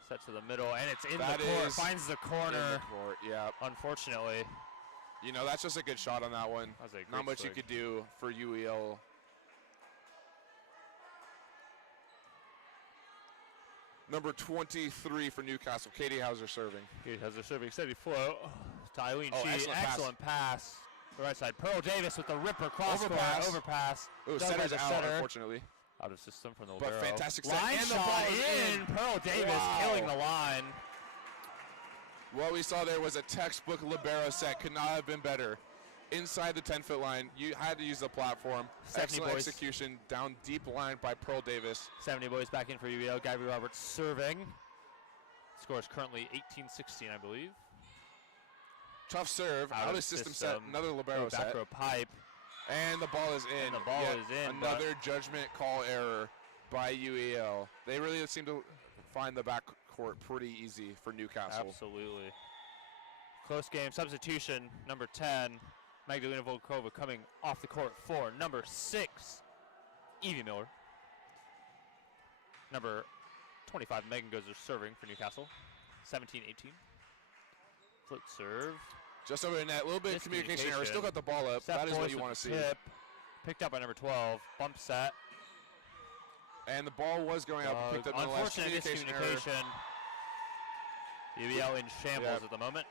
Set to the middle, and it's in That the court. is Finds the In corner. the court, yeah. Unfortunately. You know, that's just a good shot on that one. That was a great Not much swing. you could do for UEL. Number 23 for Newcastle, Katie Hauser serving. Katie Hauser serving. Steady float. To Eileen Oh, Shee. excellent pass. pass. The right side. Pearl Davis with the ripper cross Overpass. court. Overpass. Ooh, Dug by setter's the out, setter. unfortunately. Out of system from the But libero. fantastic set, Line and the shot ball is in. in. Pearl Davis Wow. killing the line. What we saw there was a textbook libero set. Could not have been better. Inside the 10-foot line, you had to use the platform. Stephanie Excellent Boyce. execution down deep line by Pearl Davis. 70 boys back in for UEL. Gabby Roberts serving. Score is currently 18-16, I believe. Tough serve, out of system set, another libero Back set. row pipe. And the ball is in. And the ball Yet is in, Another judgment call error by UEL. They really seem to find the backcourt pretty easy for Newcastle. Absolutely. Close game. Substitution. Number 10, Magdalena Volkova coming off the court for number 6, Evie Miller. Number 25, Megan Gozer serving for Newcastle. 17-18. Float serve. Just over the net, a little bit of communication error. Miscommunication. Still got the ball up. Steph That is what Boyce you with want to the see. tip. Picked up by number 12. Bump set. And the ball was going up. Picked up nonetheless. Unfortunate Communication error. miscommunication. UEL in shambles Yep. at the moment.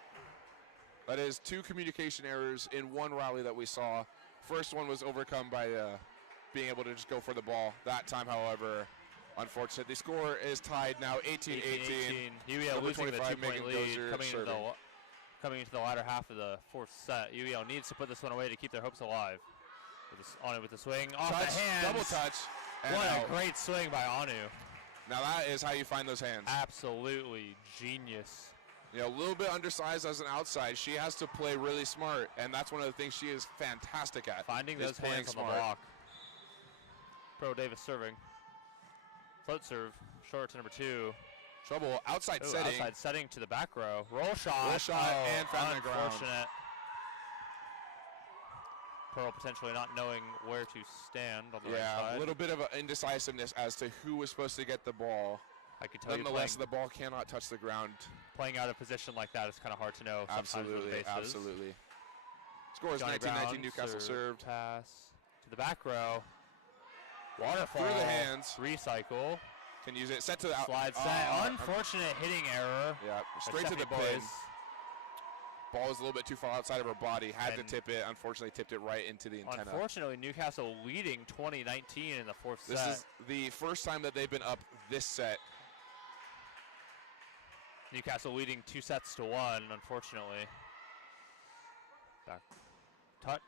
That is 2 communication errors in one rally that we saw. First one was overcome by being able to just go for the ball. That time, however, unfortunate. The score is tied now 18-18. UEL Number losing the 25, 2-point Megan lead Gozer coming into the latter half of the 4th set. UEL needs to put this one away to keep their hopes alive. Anu with the swing off Touch, the hands. double touch. And What out. a great swing by Anu. Now that is how you find those hands. Absolutely genius. You know, a little bit undersized as an outside. She has to play really smart, and that's one of the things she is fantastic at. Finding is those playing hands on smart. the block. Pro Davis serving. Float serve. Short to number 2. Trouble outside Ooh, setting. outside setting to the back row. Roll shot. Roll shot and found the ground. Unfortunate. Pearl potentially not knowing where to stand on the right side. Yeah, a little bit of indecisiveness as to who was supposed to get the ball. I can tell you Nonetheless, the ball cannot touch the ground. playing out of position like that is kind of hard to know. Absolutely, absolutely. Score is 19-19, Newcastle served. Pass to the back row. Waterfall. Through the hands. Recycle. Can use it. Set to the Slide set. Unfortunate hitting error. Yeah, straight to the pin. Ball was a little bit too far outside of her body. Had to tip it. Unfortunately, tipped it right into the antenna. Unfortunately, Newcastle leading 20-19 in the fourth set. This is the first time that they've been up this set. Newcastle leading 2-1, unfortunately. Back touch.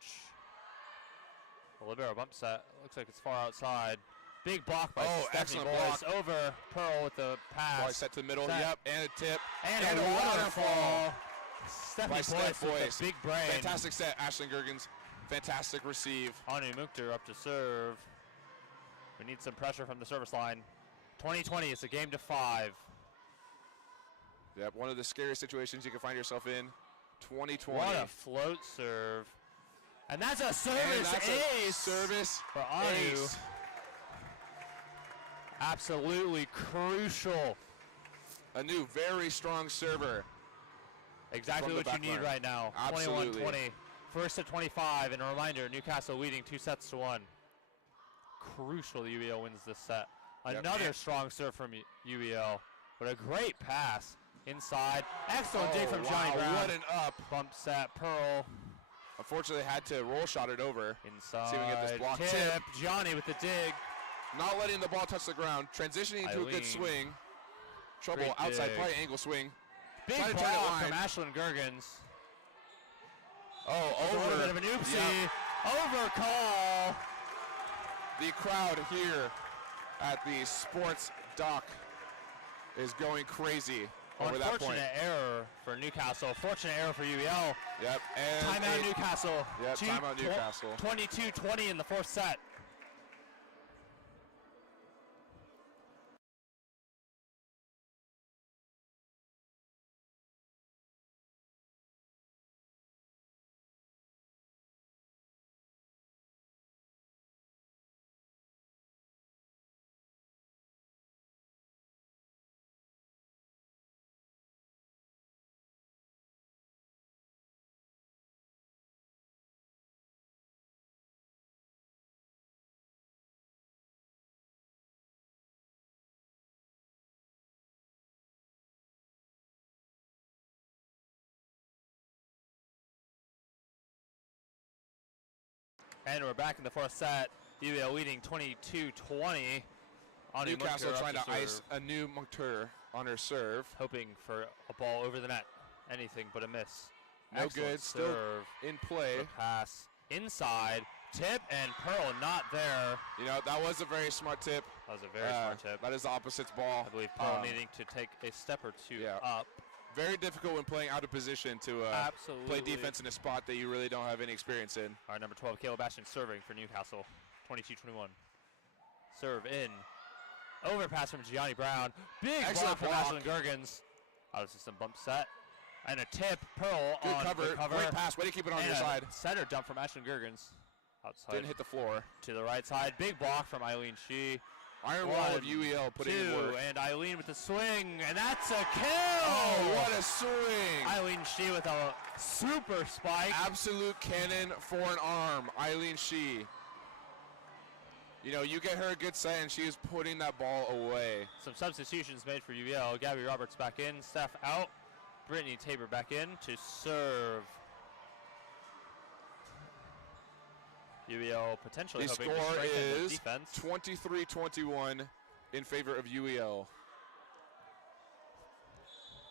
A libero bump set. Looks like it's far outside. Big block by Stephanie Boyce over Pearl with the pass. Boyce set to the middle. Yep, and a tip. And a waterfall. Stephanie Boyce with a big brain. Fantastic set, Ashlyn Gergens. Fantastic receive. Anu Mukhtar up to serve. We need some pressure from the service line. 2020, it's a game to 5. Yep, one of the scariest situations you can find yourself in. 2020. What a float serve. And that's a service ace. Service for Anu. ace. Absolutely crucial. A new very strong server. Exactly what you need right now. 21-20. First to 25. And a reminder, Newcastle leading 2-1. Crucial UEL wins this set. Another strong serve from UEL. But a great pass inside. Excellent dig from Johnny Brown. What an up. Bump set, Pearl. Unfortunately, had to roll shot it over. Inside. See if we can get this block. Tip. Johnny with the dig. Not letting the ball touch the ground. Transitioning into a good swing. Trouble Great outside dig. play, angle swing. Big Trying to block turn it from line. Ashlyn Gergens. Oh, A little bit of an oopsie. Yep. Over call. The crowd here at the sports dock is going crazy over that point. Unfortunate error for Newcastle. Fortunate error for UEL. Yep. And Timeout Newcastle. Yep, timeout Newcastle. 22-20 in the fourth set. And we're back in the fourth set. UEL leading 22-20. Newcastle trying to ice a new Mukhtar on her serve. Hoping for a ball over the net. Anything but a miss. No Excellent good. Still serve. in play. The pass inside. Tip and Pearl not there. You know, that was a very smart tip. That was a very smart tip. That is the opposite's ball. I believe Pearl needing to take a step or two up. Very difficult when playing out of position to play defense in a spot that you really don't have any experience in. All right, number 12, Caleb Ashton serving for Newcastle. 22-21. Serve in. Overpass from Gianni Brown. Big block from Ashlyn Gergens. Out of system bump set. And a tip. Pearl Good on cover. the cover. Great pass. Way to keep it on your side. Center dump from Ashlyn Gergens. Outside. Didn't hit the floor. To the right side. Big block from Eileen Shee. Iron Wall of UEL putting in work. And Eileen with the swing. And that's a kill. Oh, what a swing. Eileen Shee with a super spike. Absolute cannon for an arm. Eileen Shee. You know, you get her a good set, and she is putting that ball away. Some substitutions made for UEL. Gabby Roberts back in. Steph out. Brittany Tabor back in to serve. UEL potentially The hoping to score strengthen the is defense. 23-21 in favor of UEL.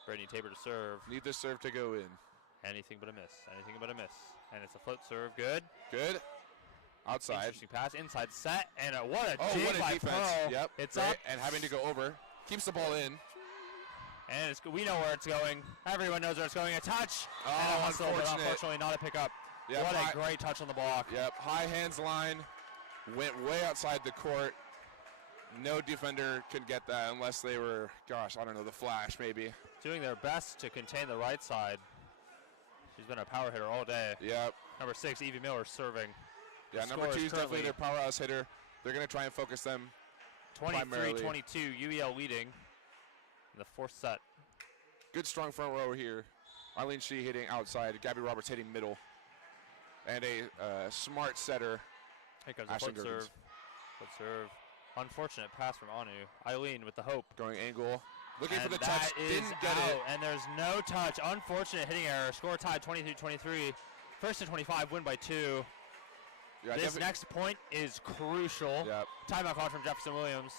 Brittany Tabor to serve. Need the serve to go in. Anything but a miss. Anything but a miss. And it's a float serve. Good. Good. Outside. Interesting pass. Inside set. And what a what dig a by defense. Pearl. Yep. It's great. up. And having to go over. Keeps the ball in. And we know where it's going. Everyone knows where it's going. A touch. Oh, and a hustle, but unfortunate. unfortunately not a pickup. Yep, what a great touch on the block. Yep, high hands line, went way outside the court. No defender could get that unless they were, gosh, I don't know, the Flash maybe. Doing their best to contain the right side. She's been a power hitter all day. Yep. Number 6, Evie Miller serving. Yeah, The number score 2 is is definitely currently their powerhouse hitter. They're going to try and focus them. 23-22, UEL leading in the 4th set. Good strong front row here. Eileen Shee hitting outside. Gabby Roberts hitting middle. And a smart setter. Here comes Ashley the foot serve. Foot serve. Unfortunate pass from Anu. Eileen with the hope. Going angle. Looking And for the that touch. is Didn't get out, it. and there's no touch. Unfortunate hitting error. Score tied 23-23. First to 25, win by 2. Yeah, This next point is crucial. Yep. Timeout call from Jefferson Williams.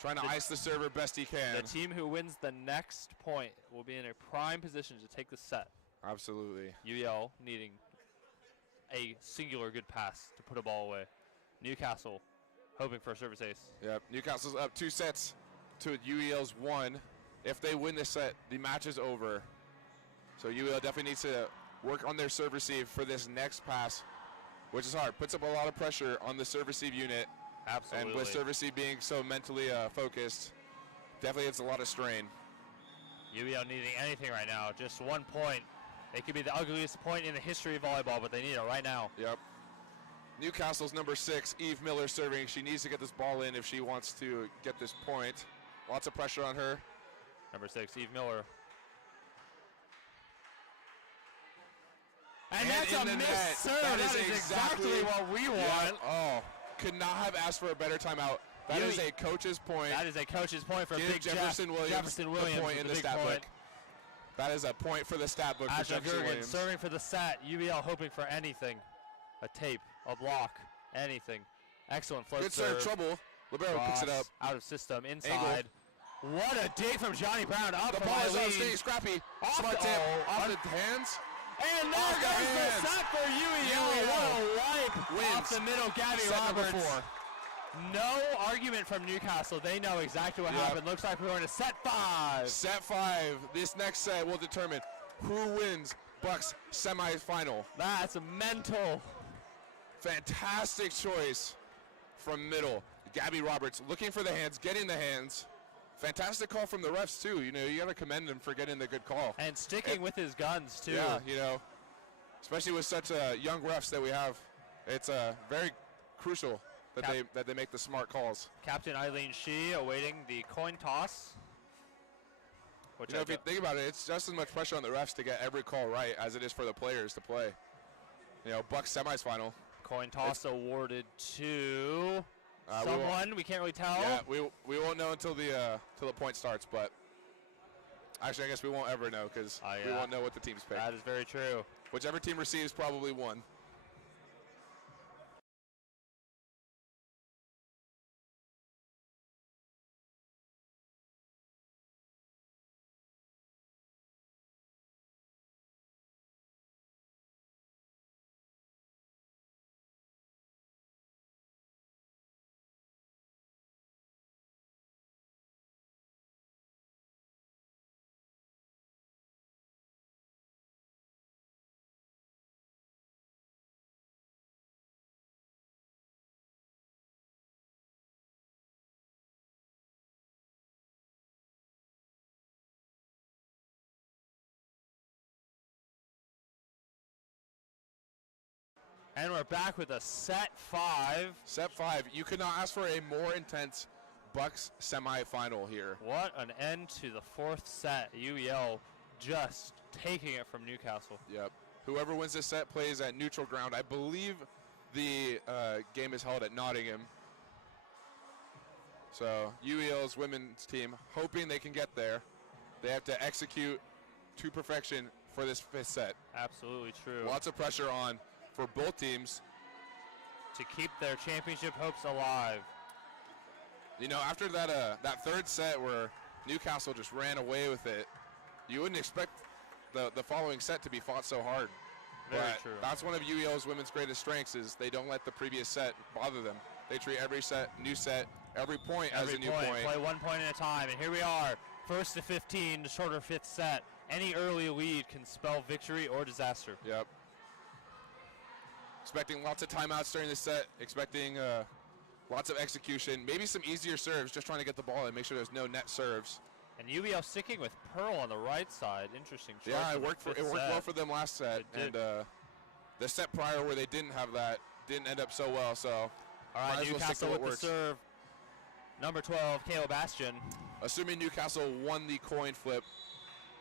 Trying to ice the server best he can. The team who wins the next point will be in a prime position to take the set. Absolutely. UEL needing a singular good pass to put a ball away. Newcastle hoping for a service ace. Yep. Newcastle's up 2 sets to UEL's 1. If they win this set, the match is over. So UEL definitely needs to work on their serve receive for this next pass, which is hard. Puts up a lot of pressure on the serve receive unit. Absolutely. And with serve receive being so mentally focused, definitely it's a lot of strain. UEL needing anything right now. Just 1 point. It could be the ugliest point in the history of volleyball, but they need it right now. Yep. Newcastle's number 6, Eve Miller serving. She needs to get this ball in if she wants to get this point. Lots of pressure on her. Number 6, Eve Miller. And that's a missed serve. That is exactly what we want. Yep. Oh, could not have asked for a better timeout. That is a coach's point. That is a coach's point for Give Big Jefferson Williams Jefferson Williams the point in the stat book. That is a point for the stat book for Ashley Jefferson Gergen Williams. serving for the set. UEL hoping for anything. A tape, a block, anything. Excellent float Good serve. serve, trouble. Libero picks it up. Out of system, inside. Angle. What a dig from Johnny Brown. Up The from ball is Eileen. outstanding, scrappy. Off Smart the- tip. oh, Off un- the hands. And there Off the goes the hands. set for UEL. UEL What a wipe wins. off the middle. Gabby Set number Roberts. 4. No argument from Newcastle. They know exactly what Yep. happened. Looks like we're going to set 5. Set 5. This next set will determine who wins Bucks semifinal. That's mental. Fantastic choice from middle. Gabby Roberts looking for the hands, getting the hands. Fantastic call from the refs too. You know, you got to commend him for getting the good call. And sticking with his guns too. Yeah, you know, especially with such young refs that we have, it's very crucial that they make the smart calls. Captain Eileen Shee awaiting the coin toss. Which You know, if you think about it, it's just as much pressure on the refs to get every call right as it is for the players to play. You know, Bucks semifinal. coin toss awarded to someone. We can't really tell. Yeah, we won't know until the point starts, but actually I guess we won't ever know because we won't know what the teams pick. That is very true. Whichever team receives probably won. And we're back with a set 5. Set 5. You could not ask for a more intense Bucks semifinal here. What an end to the 4th set. UEL just taking it from Newcastle. Yep. Whoever wins this set plays at neutral ground. I believe the game is held at Nottingham. So UEL's women's team hoping they can get there. They have to execute to perfection for this 5th set. Absolutely true. Lots of pressure on for both teams to keep their championship hopes alive. You know, after that 3rd set where Newcastle just ran away with it, you wouldn't expect the following set to be fought so hard. Very but true. That's one of UEL's women's greatest strengths is they don't let the previous set bother them. They treat every set, every point as a new point. Play 1 point at a time, and here we are. 1st to 15, the shorter 5th set. Any early lead can spell victory or disaster. Yep. Expecting lots of timeouts during this set. Expecting Lots of execution. Maybe some easier serves, just trying to get the ball and make sure there's no net serves. And UEL sticking with Pearl on the right side. Interesting choice. Yeah, for it the worked fifth well set. for them last set. It did. And the set prior where they didn't have that didn't end up so well. So All might right, as well stick to Newcastle what with works. the serve. Number 12, Caleb Bastian. Assuming Newcastle won the coin flip,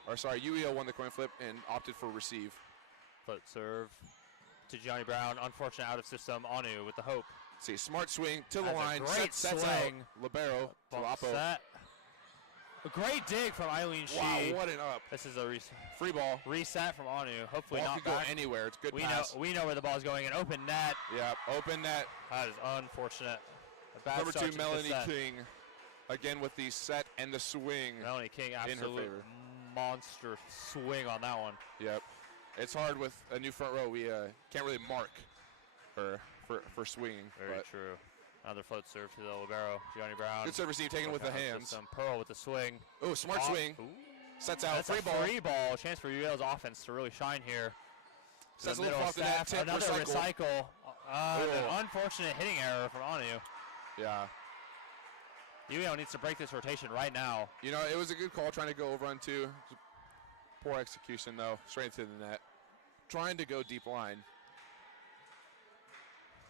or sorry, UEL won the coin flip and opted for receive. Float serve to Johnny Brown. Unfortunate out of system. Anu with the hope. See, smart swing to the That's a line. great Sets swing. out. Libero to Bump Lapo. set. A great dig from Eileen Wow, Shee. what an up. This is a Free ball. reset from Anu. Hopefully Ball not could go back. anywhere. It's good We pass. know where the ball is going. An open net. Yeah, open net. That is unfortunate. A bad Number start 2, to the Melanie set. King. Again with the set and the swing. Melanie King, her absolute favor. monster swing on that one. Yep. It's hard with a new front row. We can't really mark for swinging. Very but true. Another float serve to the libero, Johnny Brown. good serve receive taken with the hands. Some Pearl with the swing. Oh, smart Off- swing. Ooh. Sets out. That's Free a ball. free ball. Chance for UL's offense to really shine here. To Sets the a little middle off the net. staff. Tip, Another recycle. An Oh. unfortunate hitting error from Anu. Yeah. UL needs to break this rotation right now. You know, it was a good call trying to go over on 2. Poor execution, though. Straight into the net. Trying to go deep line.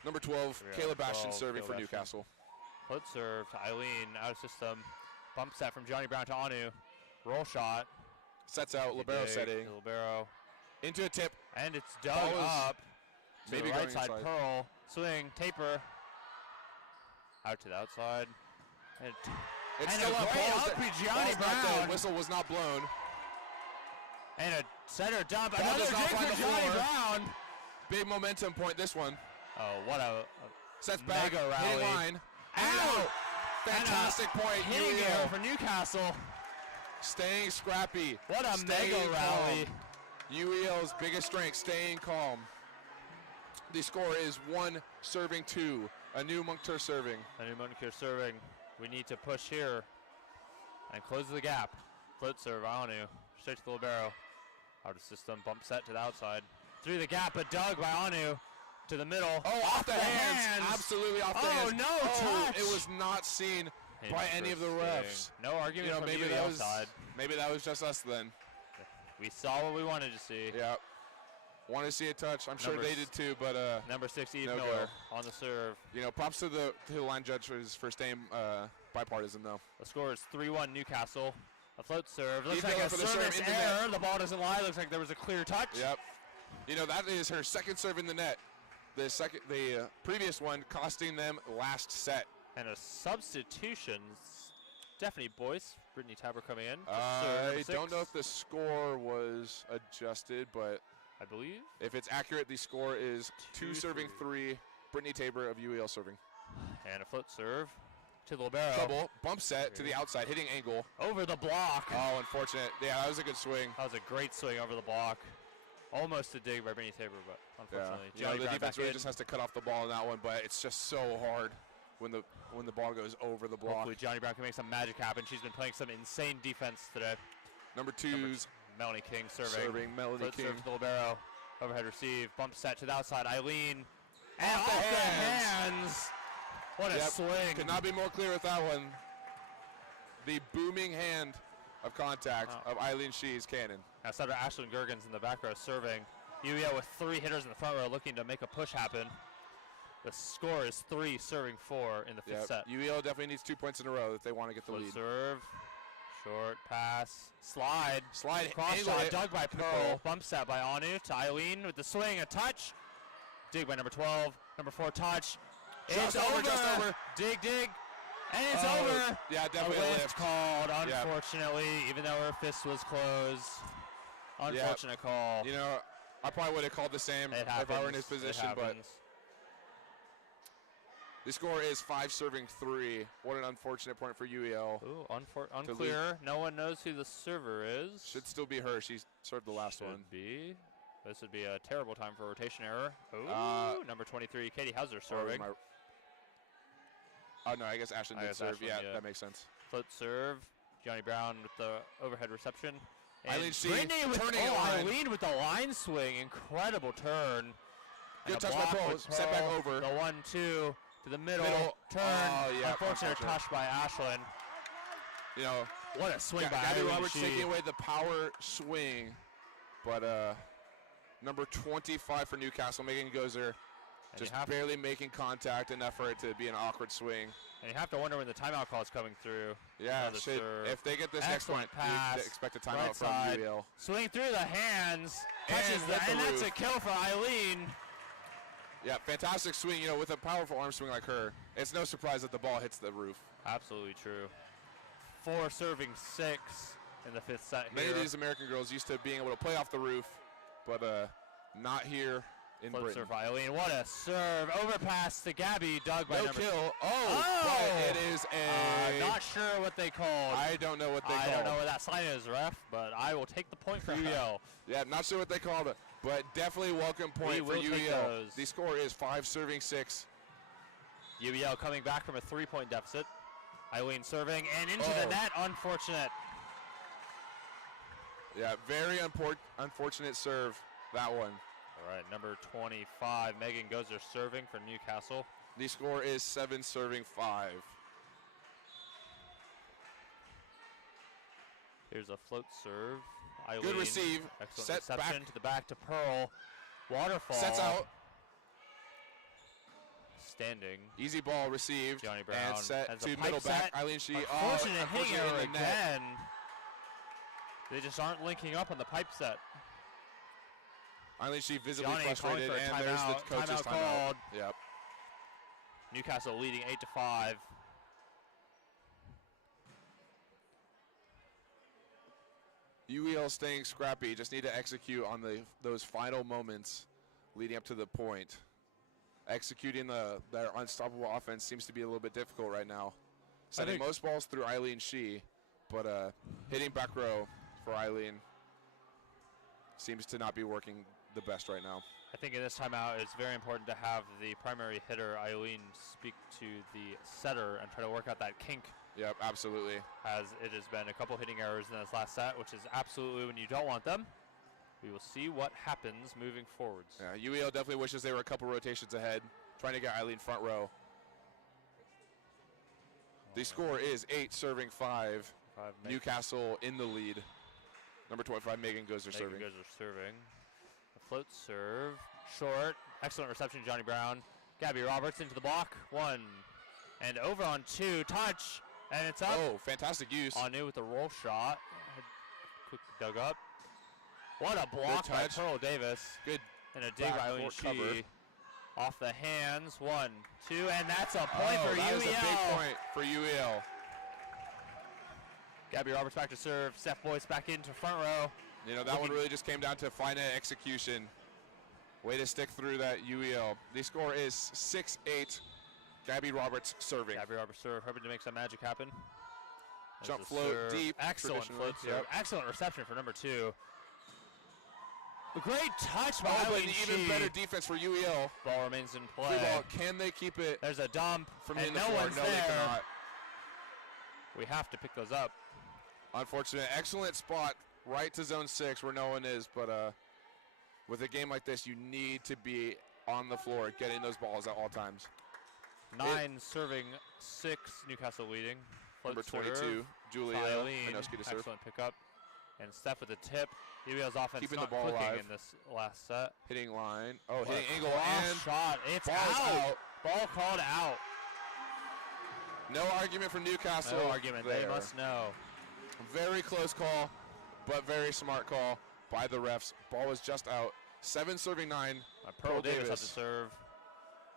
Number 12, Yeah, Caleb Bastian 12, serving Caleb for Bastian. Newcastle. Float serve to Eileen, out of system. Bump set from Johnny Brown to Anu. Roll shot. Sets out. Libero Dig setting. to Libero. Into a tip. And it's dug Ball is up. To maybe the right going side, inside. Pearl. Swing, taper. Out to the outside. And, It's and still a up. great Ball's up de- by Johnny ball's not dead. Brown. Whistle was not blown. And a center dump. Ball Another does dig not find for the Johnny floor. Brown. Big momentum point, this one. Oh, what a Sets back. mega Hitting rally. line. And out. Fantastic point. hitting UEL. error for Newcastle. Staying scrappy. What a Staying mega rally. calm. UEL's biggest strength, staying calm. The score is 1 serving 2. A new Munkter serving. A new Monaco serving. We need to push here and close the gap. Float serve, Anu. Straight to the libero. Out of system, bump set to the outside. Through the gap, but dug by Anu to the middle. Oh, off the hands. Absolutely off the hands. Oh, no touch. It was not seen by any of the refs. Interesting. No argument You know, from maybe the that UEL was side. maybe that was just us then. We saw what we wanted to see. Yeah. Want to see a touch. I'm sure Number they did too, but Number 6, Eve No Miller on the serve. you know, props to the line judge for staying bipartisan though. The score is 3-1 Newcastle. A float serve. Looks Eve like Miller a for the serve service in the net. error. The ball doesn't lie. Looks like there was a clear touch. Yep. You know, that is her second serve in the net. The previous one costing them last set. And a substitution. Stephanie Boyce, Brittany Tabor coming in. I don't know if the score was adjusted, but I believe. if it's accurate, the score is 2 serving 3. Brittany Tabor of UEL serving. And a float serve to the libero. Trouble. Bump set to the outside, hitting angle. Over the block. Oh, unfortunate. Yeah, that was a good swing. That was a great swing over the block. Almost a dig by Brittany Tabor, but unfortunately. You know, Johnny the Brown defense back really in. just has to cut off the ball on that one, but it's just so hard when the ball goes over the block. Hopefully Johnny Brown can make some magic happen. She's been playing some insane defense today. Number 2's Melanie King serving. Melanie Float King. serve to the libero. Overhead receive. Bump set to the outside. Eileen. And Off the hands. What a Yep. swing. Could not be more clear with that one. The booming hand of contact of Eileen Shee's cannon. Now Senator Ashlyn Gergens in the back row serving. UEL with 3 hitters in the front row looking to make a push happen. The score is 3 serving 4 in the 5th set. UEL definitely needs 2 points in a row if they want to get the Float lead. serve. Short pass. Slide. Slide. Cross angle shot it. dug by Pearl. Pearl. Bump set by Anu to Eileen with the swing. A touch. Dig by number 12. Number 4 touch. Just It's over, just over. Dig, dig. And it's Oh, over. Yeah, definitely a a lift lift. called, Yep. unfortunately, even though her fist was closed. Unfortunate call. You know, I probably would have called the same It if happens. I were in his position, It but happens. the score is 5 serving 3. What an unfortunate point for UEL. Ooh, unclear. No one knows who the server is. Should still be her. She served the last Should one. be. This would be a terrible time for rotation error. Ooh, number 23, Katie Hauser Or serving. Oh, no, I guess Ashton I did guess serve. Ashton, Yeah, yeah. that makes sense. Float serve. Johnny Brown with the overhead reception. And Eileen Shee Brittany with, turning it line. Eileen with the line swing. Incredible turn. Good And a touch by block Pearl. with Set back Pearl. over. The 1-2. to the middle. Turn. Oh, yeah, Unfortunate unfortunate. touch by Ashlyn. You know, What a swing by Gabby Eileen Roberts Shee. taking away the power swing, but number 25 for Newcastle, Megan Gozer, And just you have- barely making contact enough for it to be an awkward swing. And you have to wonder when the timeout call is coming through. Yeah, Another serve. if they get this next Excellent point, pass. you expect a timeout Right from side. UEL. Swing through the hands. And Touches hit the, the and that's a roof. kill for Eileen. Yeah, fantastic swing. You know, with a powerful arm swing like her, it's no surprise that the ball hits the roof. Absolutely true. 4 serving 6 in the 5th set Many here. of these American girls used to being able to play off the roof, but not here in Flip Britain. serve by Eileen. What a serve. Overpass to Gabby. Dug by No number kill. Oh! But it is a. Not sure what they called. I don't know what they I called. don't know what that sign is, ref, but I will take the point for UEL. Yeah, not sure what they called it, but definitely welcome point for will take UEL. those. The score is 5 serving 6. UEL coming back from a 3-point deficit. Eileen serving and into the Oh. net. Unfortunate. Yeah, very unfortunate serve, that one. All right, number 25, Megan Gozer serving for Newcastle. The score is 7 serving 5. Here's a float serve. Eileen, Good receive. Excellent Set reception back. to the back to Pearl. Waterfall. Sets out. Standing. Easy ball received. Johnny Brown and set has a to pipe middle back. set. Eileen Shee. Unfortunate hitting error in the net. again. They just aren't linking up on the pipe set. Eileen Shee visibly Johnny calling frustrated, for a and there's timeout. the coach's Timeout called. Yep. Newcastle leading 8-5. UEL staying scrappy. Just need to execute on those final moments leading up to the point. Executing their unstoppable offense seems to be a little bit difficult right now. Sending most balls through Eileen Shee, but hitting back row for Eileen seems to not be working the best right now. I think in this timeout, it's very important to have the primary hitter, Eileen, speak to the setter and try to work out that kink, Yep, absolutely. as it has been a couple hitting errors in this last set, which is absolutely when you don't want them. We will see what happens moving forwards. Yeah, UEL definitely wishes they were a couple rotations ahead, trying to get Eileen front row. The score is 8 serving 5. Newcastle in the lead. Number 25, Megan Gozer serving. Megan Gozer serving. A float serve. Short. Excellent reception, Johnny Brown. Gabby Roberts into the block. 1. And over on 2. Touch. And it's up. Oh, fantastic use. Anu with the roll shot. Quick dug up. What a block by touch. Pearl Davis. Good. And a dig by Eileen backcourt cover. Shee. Off the hands. 1, 2, and that's a point for that UEL. is a big point for UEL. Gabby Roberts back to serve. Steph Boyce back into front row. You know, that one really just came down to fine execution. Way to stick through that UEL. The score is 6-8. Gabby Roberts serving. Gabby Roberts serve, hoping to make some magic happen. There's Jump a float serve. deep, Excellent traditionally. float serve. Yep. Excellent reception for number 2. A great touch by Oh, but Eileen even Shee. better defense for UEL. Ball remains in Free play. ball. Can they keep it There's a dump, from and in the no floor? one's No, there. they cannot. We have to pick those up. Unfortunate. Excellent spot right to zone 6 where no one is, but with a game like this, you need to be on the floor getting those balls at all times. 9 serving 6, Newcastle leading. Float Number 22, serve. Julia Eileen, Minoski to serve. excellent pickup. And Steph with the tip. UEL's offense Keeping not the ball clicking alive. in this last set. Hitting line. Oh, What hitting a angle cross and shot. It's ball is out. out. Ball called out. No argument from Newcastle. No argument. They there. must know. Very close call, but very smart call by the refs. Ball was just out. 7 serving 9. Pearl Davis has to serve.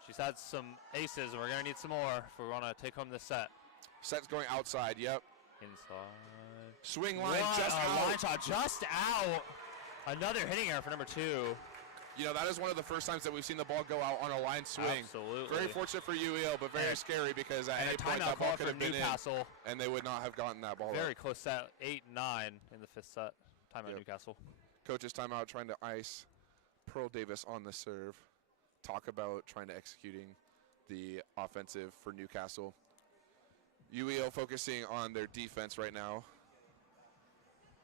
She's had some aces, and we're going to need some more if we want to take home this set. Set's going outside. Yep. Inside. Swing line What just a out. line shot just out. Another hitting error for number 2. You know, that is one of the first times that we've seen the ball go out on a line swing. Absolutely. Very fortunate for UEL, but very And- scary because at And any a point timeout that ball call could for have been Newcastle. in, and they would not have gotten that ball. Very out. close set. 8-9 in the 5th set. Timeout Yep. Newcastle. Coach's timeout trying to ice Pearl Davis on the serve. Talk about trying to executing the offensive for Newcastle. UEL focusing on their defense right now.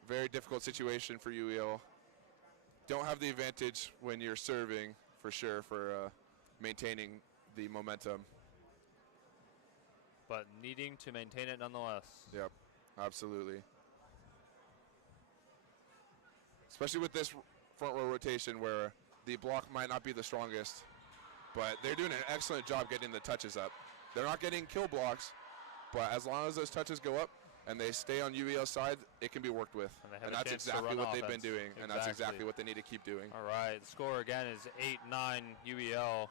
Very difficult situation for UEL. Don't have the advantage when you're serving, for sure, for maintaining the momentum. but needing to maintain it nonetheless. Yep, absolutely. Especially with this front row rotation where the block might not be the strongest, but they're doing an excellent job getting the touches up. They're not getting kill blocks, but as long as those touches go up and they stay on UEL's side, it can be worked with. And that's exactly what they've been doing, and that's exactly what they need to keep doing. All right, the score again is 8-9 UEL.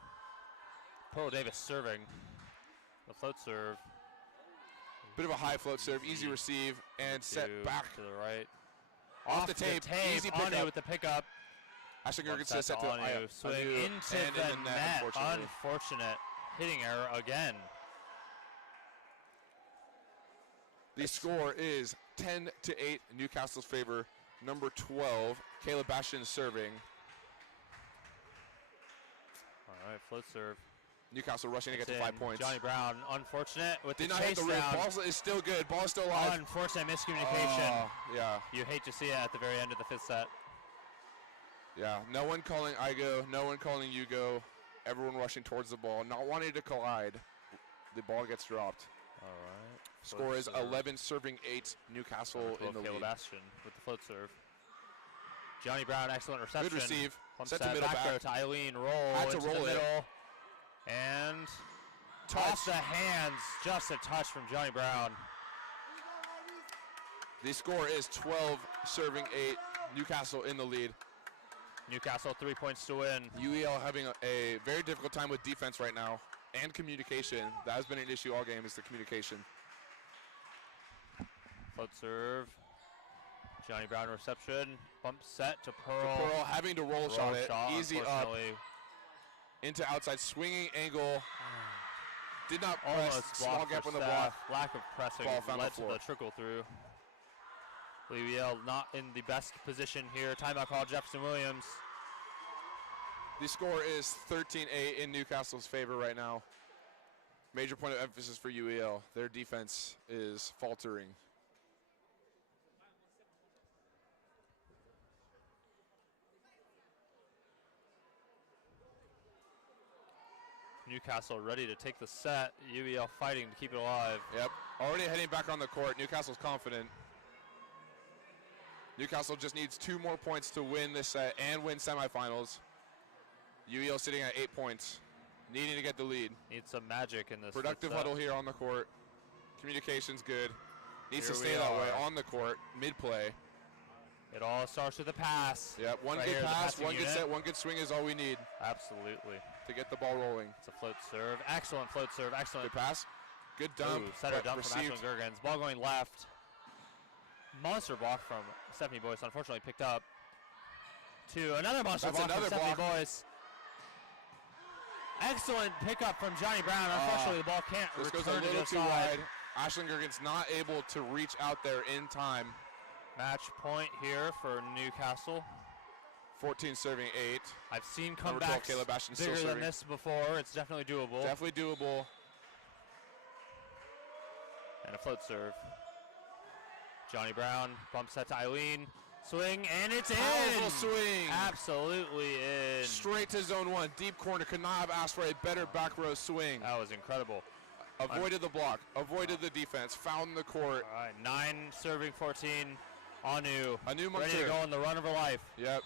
Pearl Davis serving. The float serve. Bit of a high float serve, easy receive, and set back to the right. Off the tape, easy pickup. Anu with the pickup. Ashley Gergen says set to Anu. Swing into the net. Unfortunate hitting error again. The score is 10-8 in Newcastle's favor. Number 12, Caleb Bastian serving. All right, float serve. Newcastle rushing to get to 5 points. Johnny Brown, unfortunate with Did the not hit the rim. Ball is still good. Ball is still alive. Unfortunate miscommunication. Yeah. You hate to see it at the very end of the 5th set. Yeah, no one calling IGO, no one calling UGO. Everyone rushing towards the ball, not wanting to collide. The ball gets dropped. All right. Score is 11 serving 8. Newcastle in the lead. Caleb Bastian with the float serve. Johnny Brown, excellent reception. Good receive. Set to middle back. To Eileen, roll Had to into roll the it. middle. And off the hands, just a touch from Johnny Brown. The score is 12 serving 8. Newcastle in the lead. Newcastle 3 points to win. UEL having a very difficult time with defense right now and communication. That has been an issue all game, is the communication. Float serve. Johnny Brown reception. Bump set to Pearl. Pearl having to roll shot it. Easy up. unfortunately. Into outside swinging angle. Did not press. Almost Small blocked gap for on the Steph. block. Lack of pressing Ball found led the to floor. the trickle through. UEL not in the best position here. Timeout call, Jefferson Williams. The score is 13-8 in Newcastle's favor right now. Major point of emphasis for UEL. Their defense is faltering. Newcastle ready to take the set. UEL fighting to keep it alive. Yep, already heading back on the court. Newcastle's confident. Newcastle just needs 2 more points to win this set and win semifinals. UEL sitting at 8 points, needing to get the lead. Needs some magic in this. Productive huddle here on the court. Communication's good. Needs Here to we stay that way are. on the court, mid-play. It all starts with a pass. Yep, one Right good here, the pass, passing one good unit. set, one good swing is all we need Absolutely. to get the ball rolling. It's a float serve. Excellent float serve. Excellent. Good pass, good dump, Ooh, setter but dump from received. Ashlyn Gergens. Ball going left. Monster block from Stephanie Boyce. Unfortunately picked up. To another monster That's block another from Stephanie block. Boyce. Excellent pickup from Johnny Brown. Unfortunately, the ball can't This goes a return to little the too side. wide. Ashlyn Gergens not able to reach out there in time. Match point here for Newcastle. 14 serving 8. I've seen Number 12, comebacks Caleb Bastian still bigger than serving. this before. It's definitely doable. Definitely doable. And a float serve. Johnny Brown bumps that to Eileen. Swing, and it's Powerful in! swing. Absolutely in. Straight to zone 1. Deep corner. Could not have asked for a better back row swing. That was incredible. Avoided the block. Avoided the defense. Found the court. All right, 9 serving 14. Anu. Anu Ready to Munter. go on the run of her life. Yep.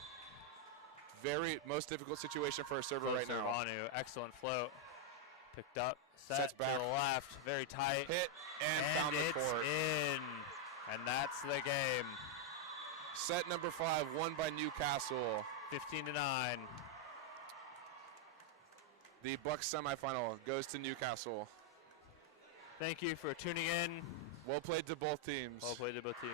Very most difficult situation for a server Float right serve, now. Anu. Excellent float. Picked up. Set Sets back. to the left. Very tight. Hit and found the it's court. in. And that's the game. Set number 5 won by Newcastle. 15-9. The Bucks semifinal goes to Newcastle. Thank you for tuning in. Well played to both teams. Well played to both teams.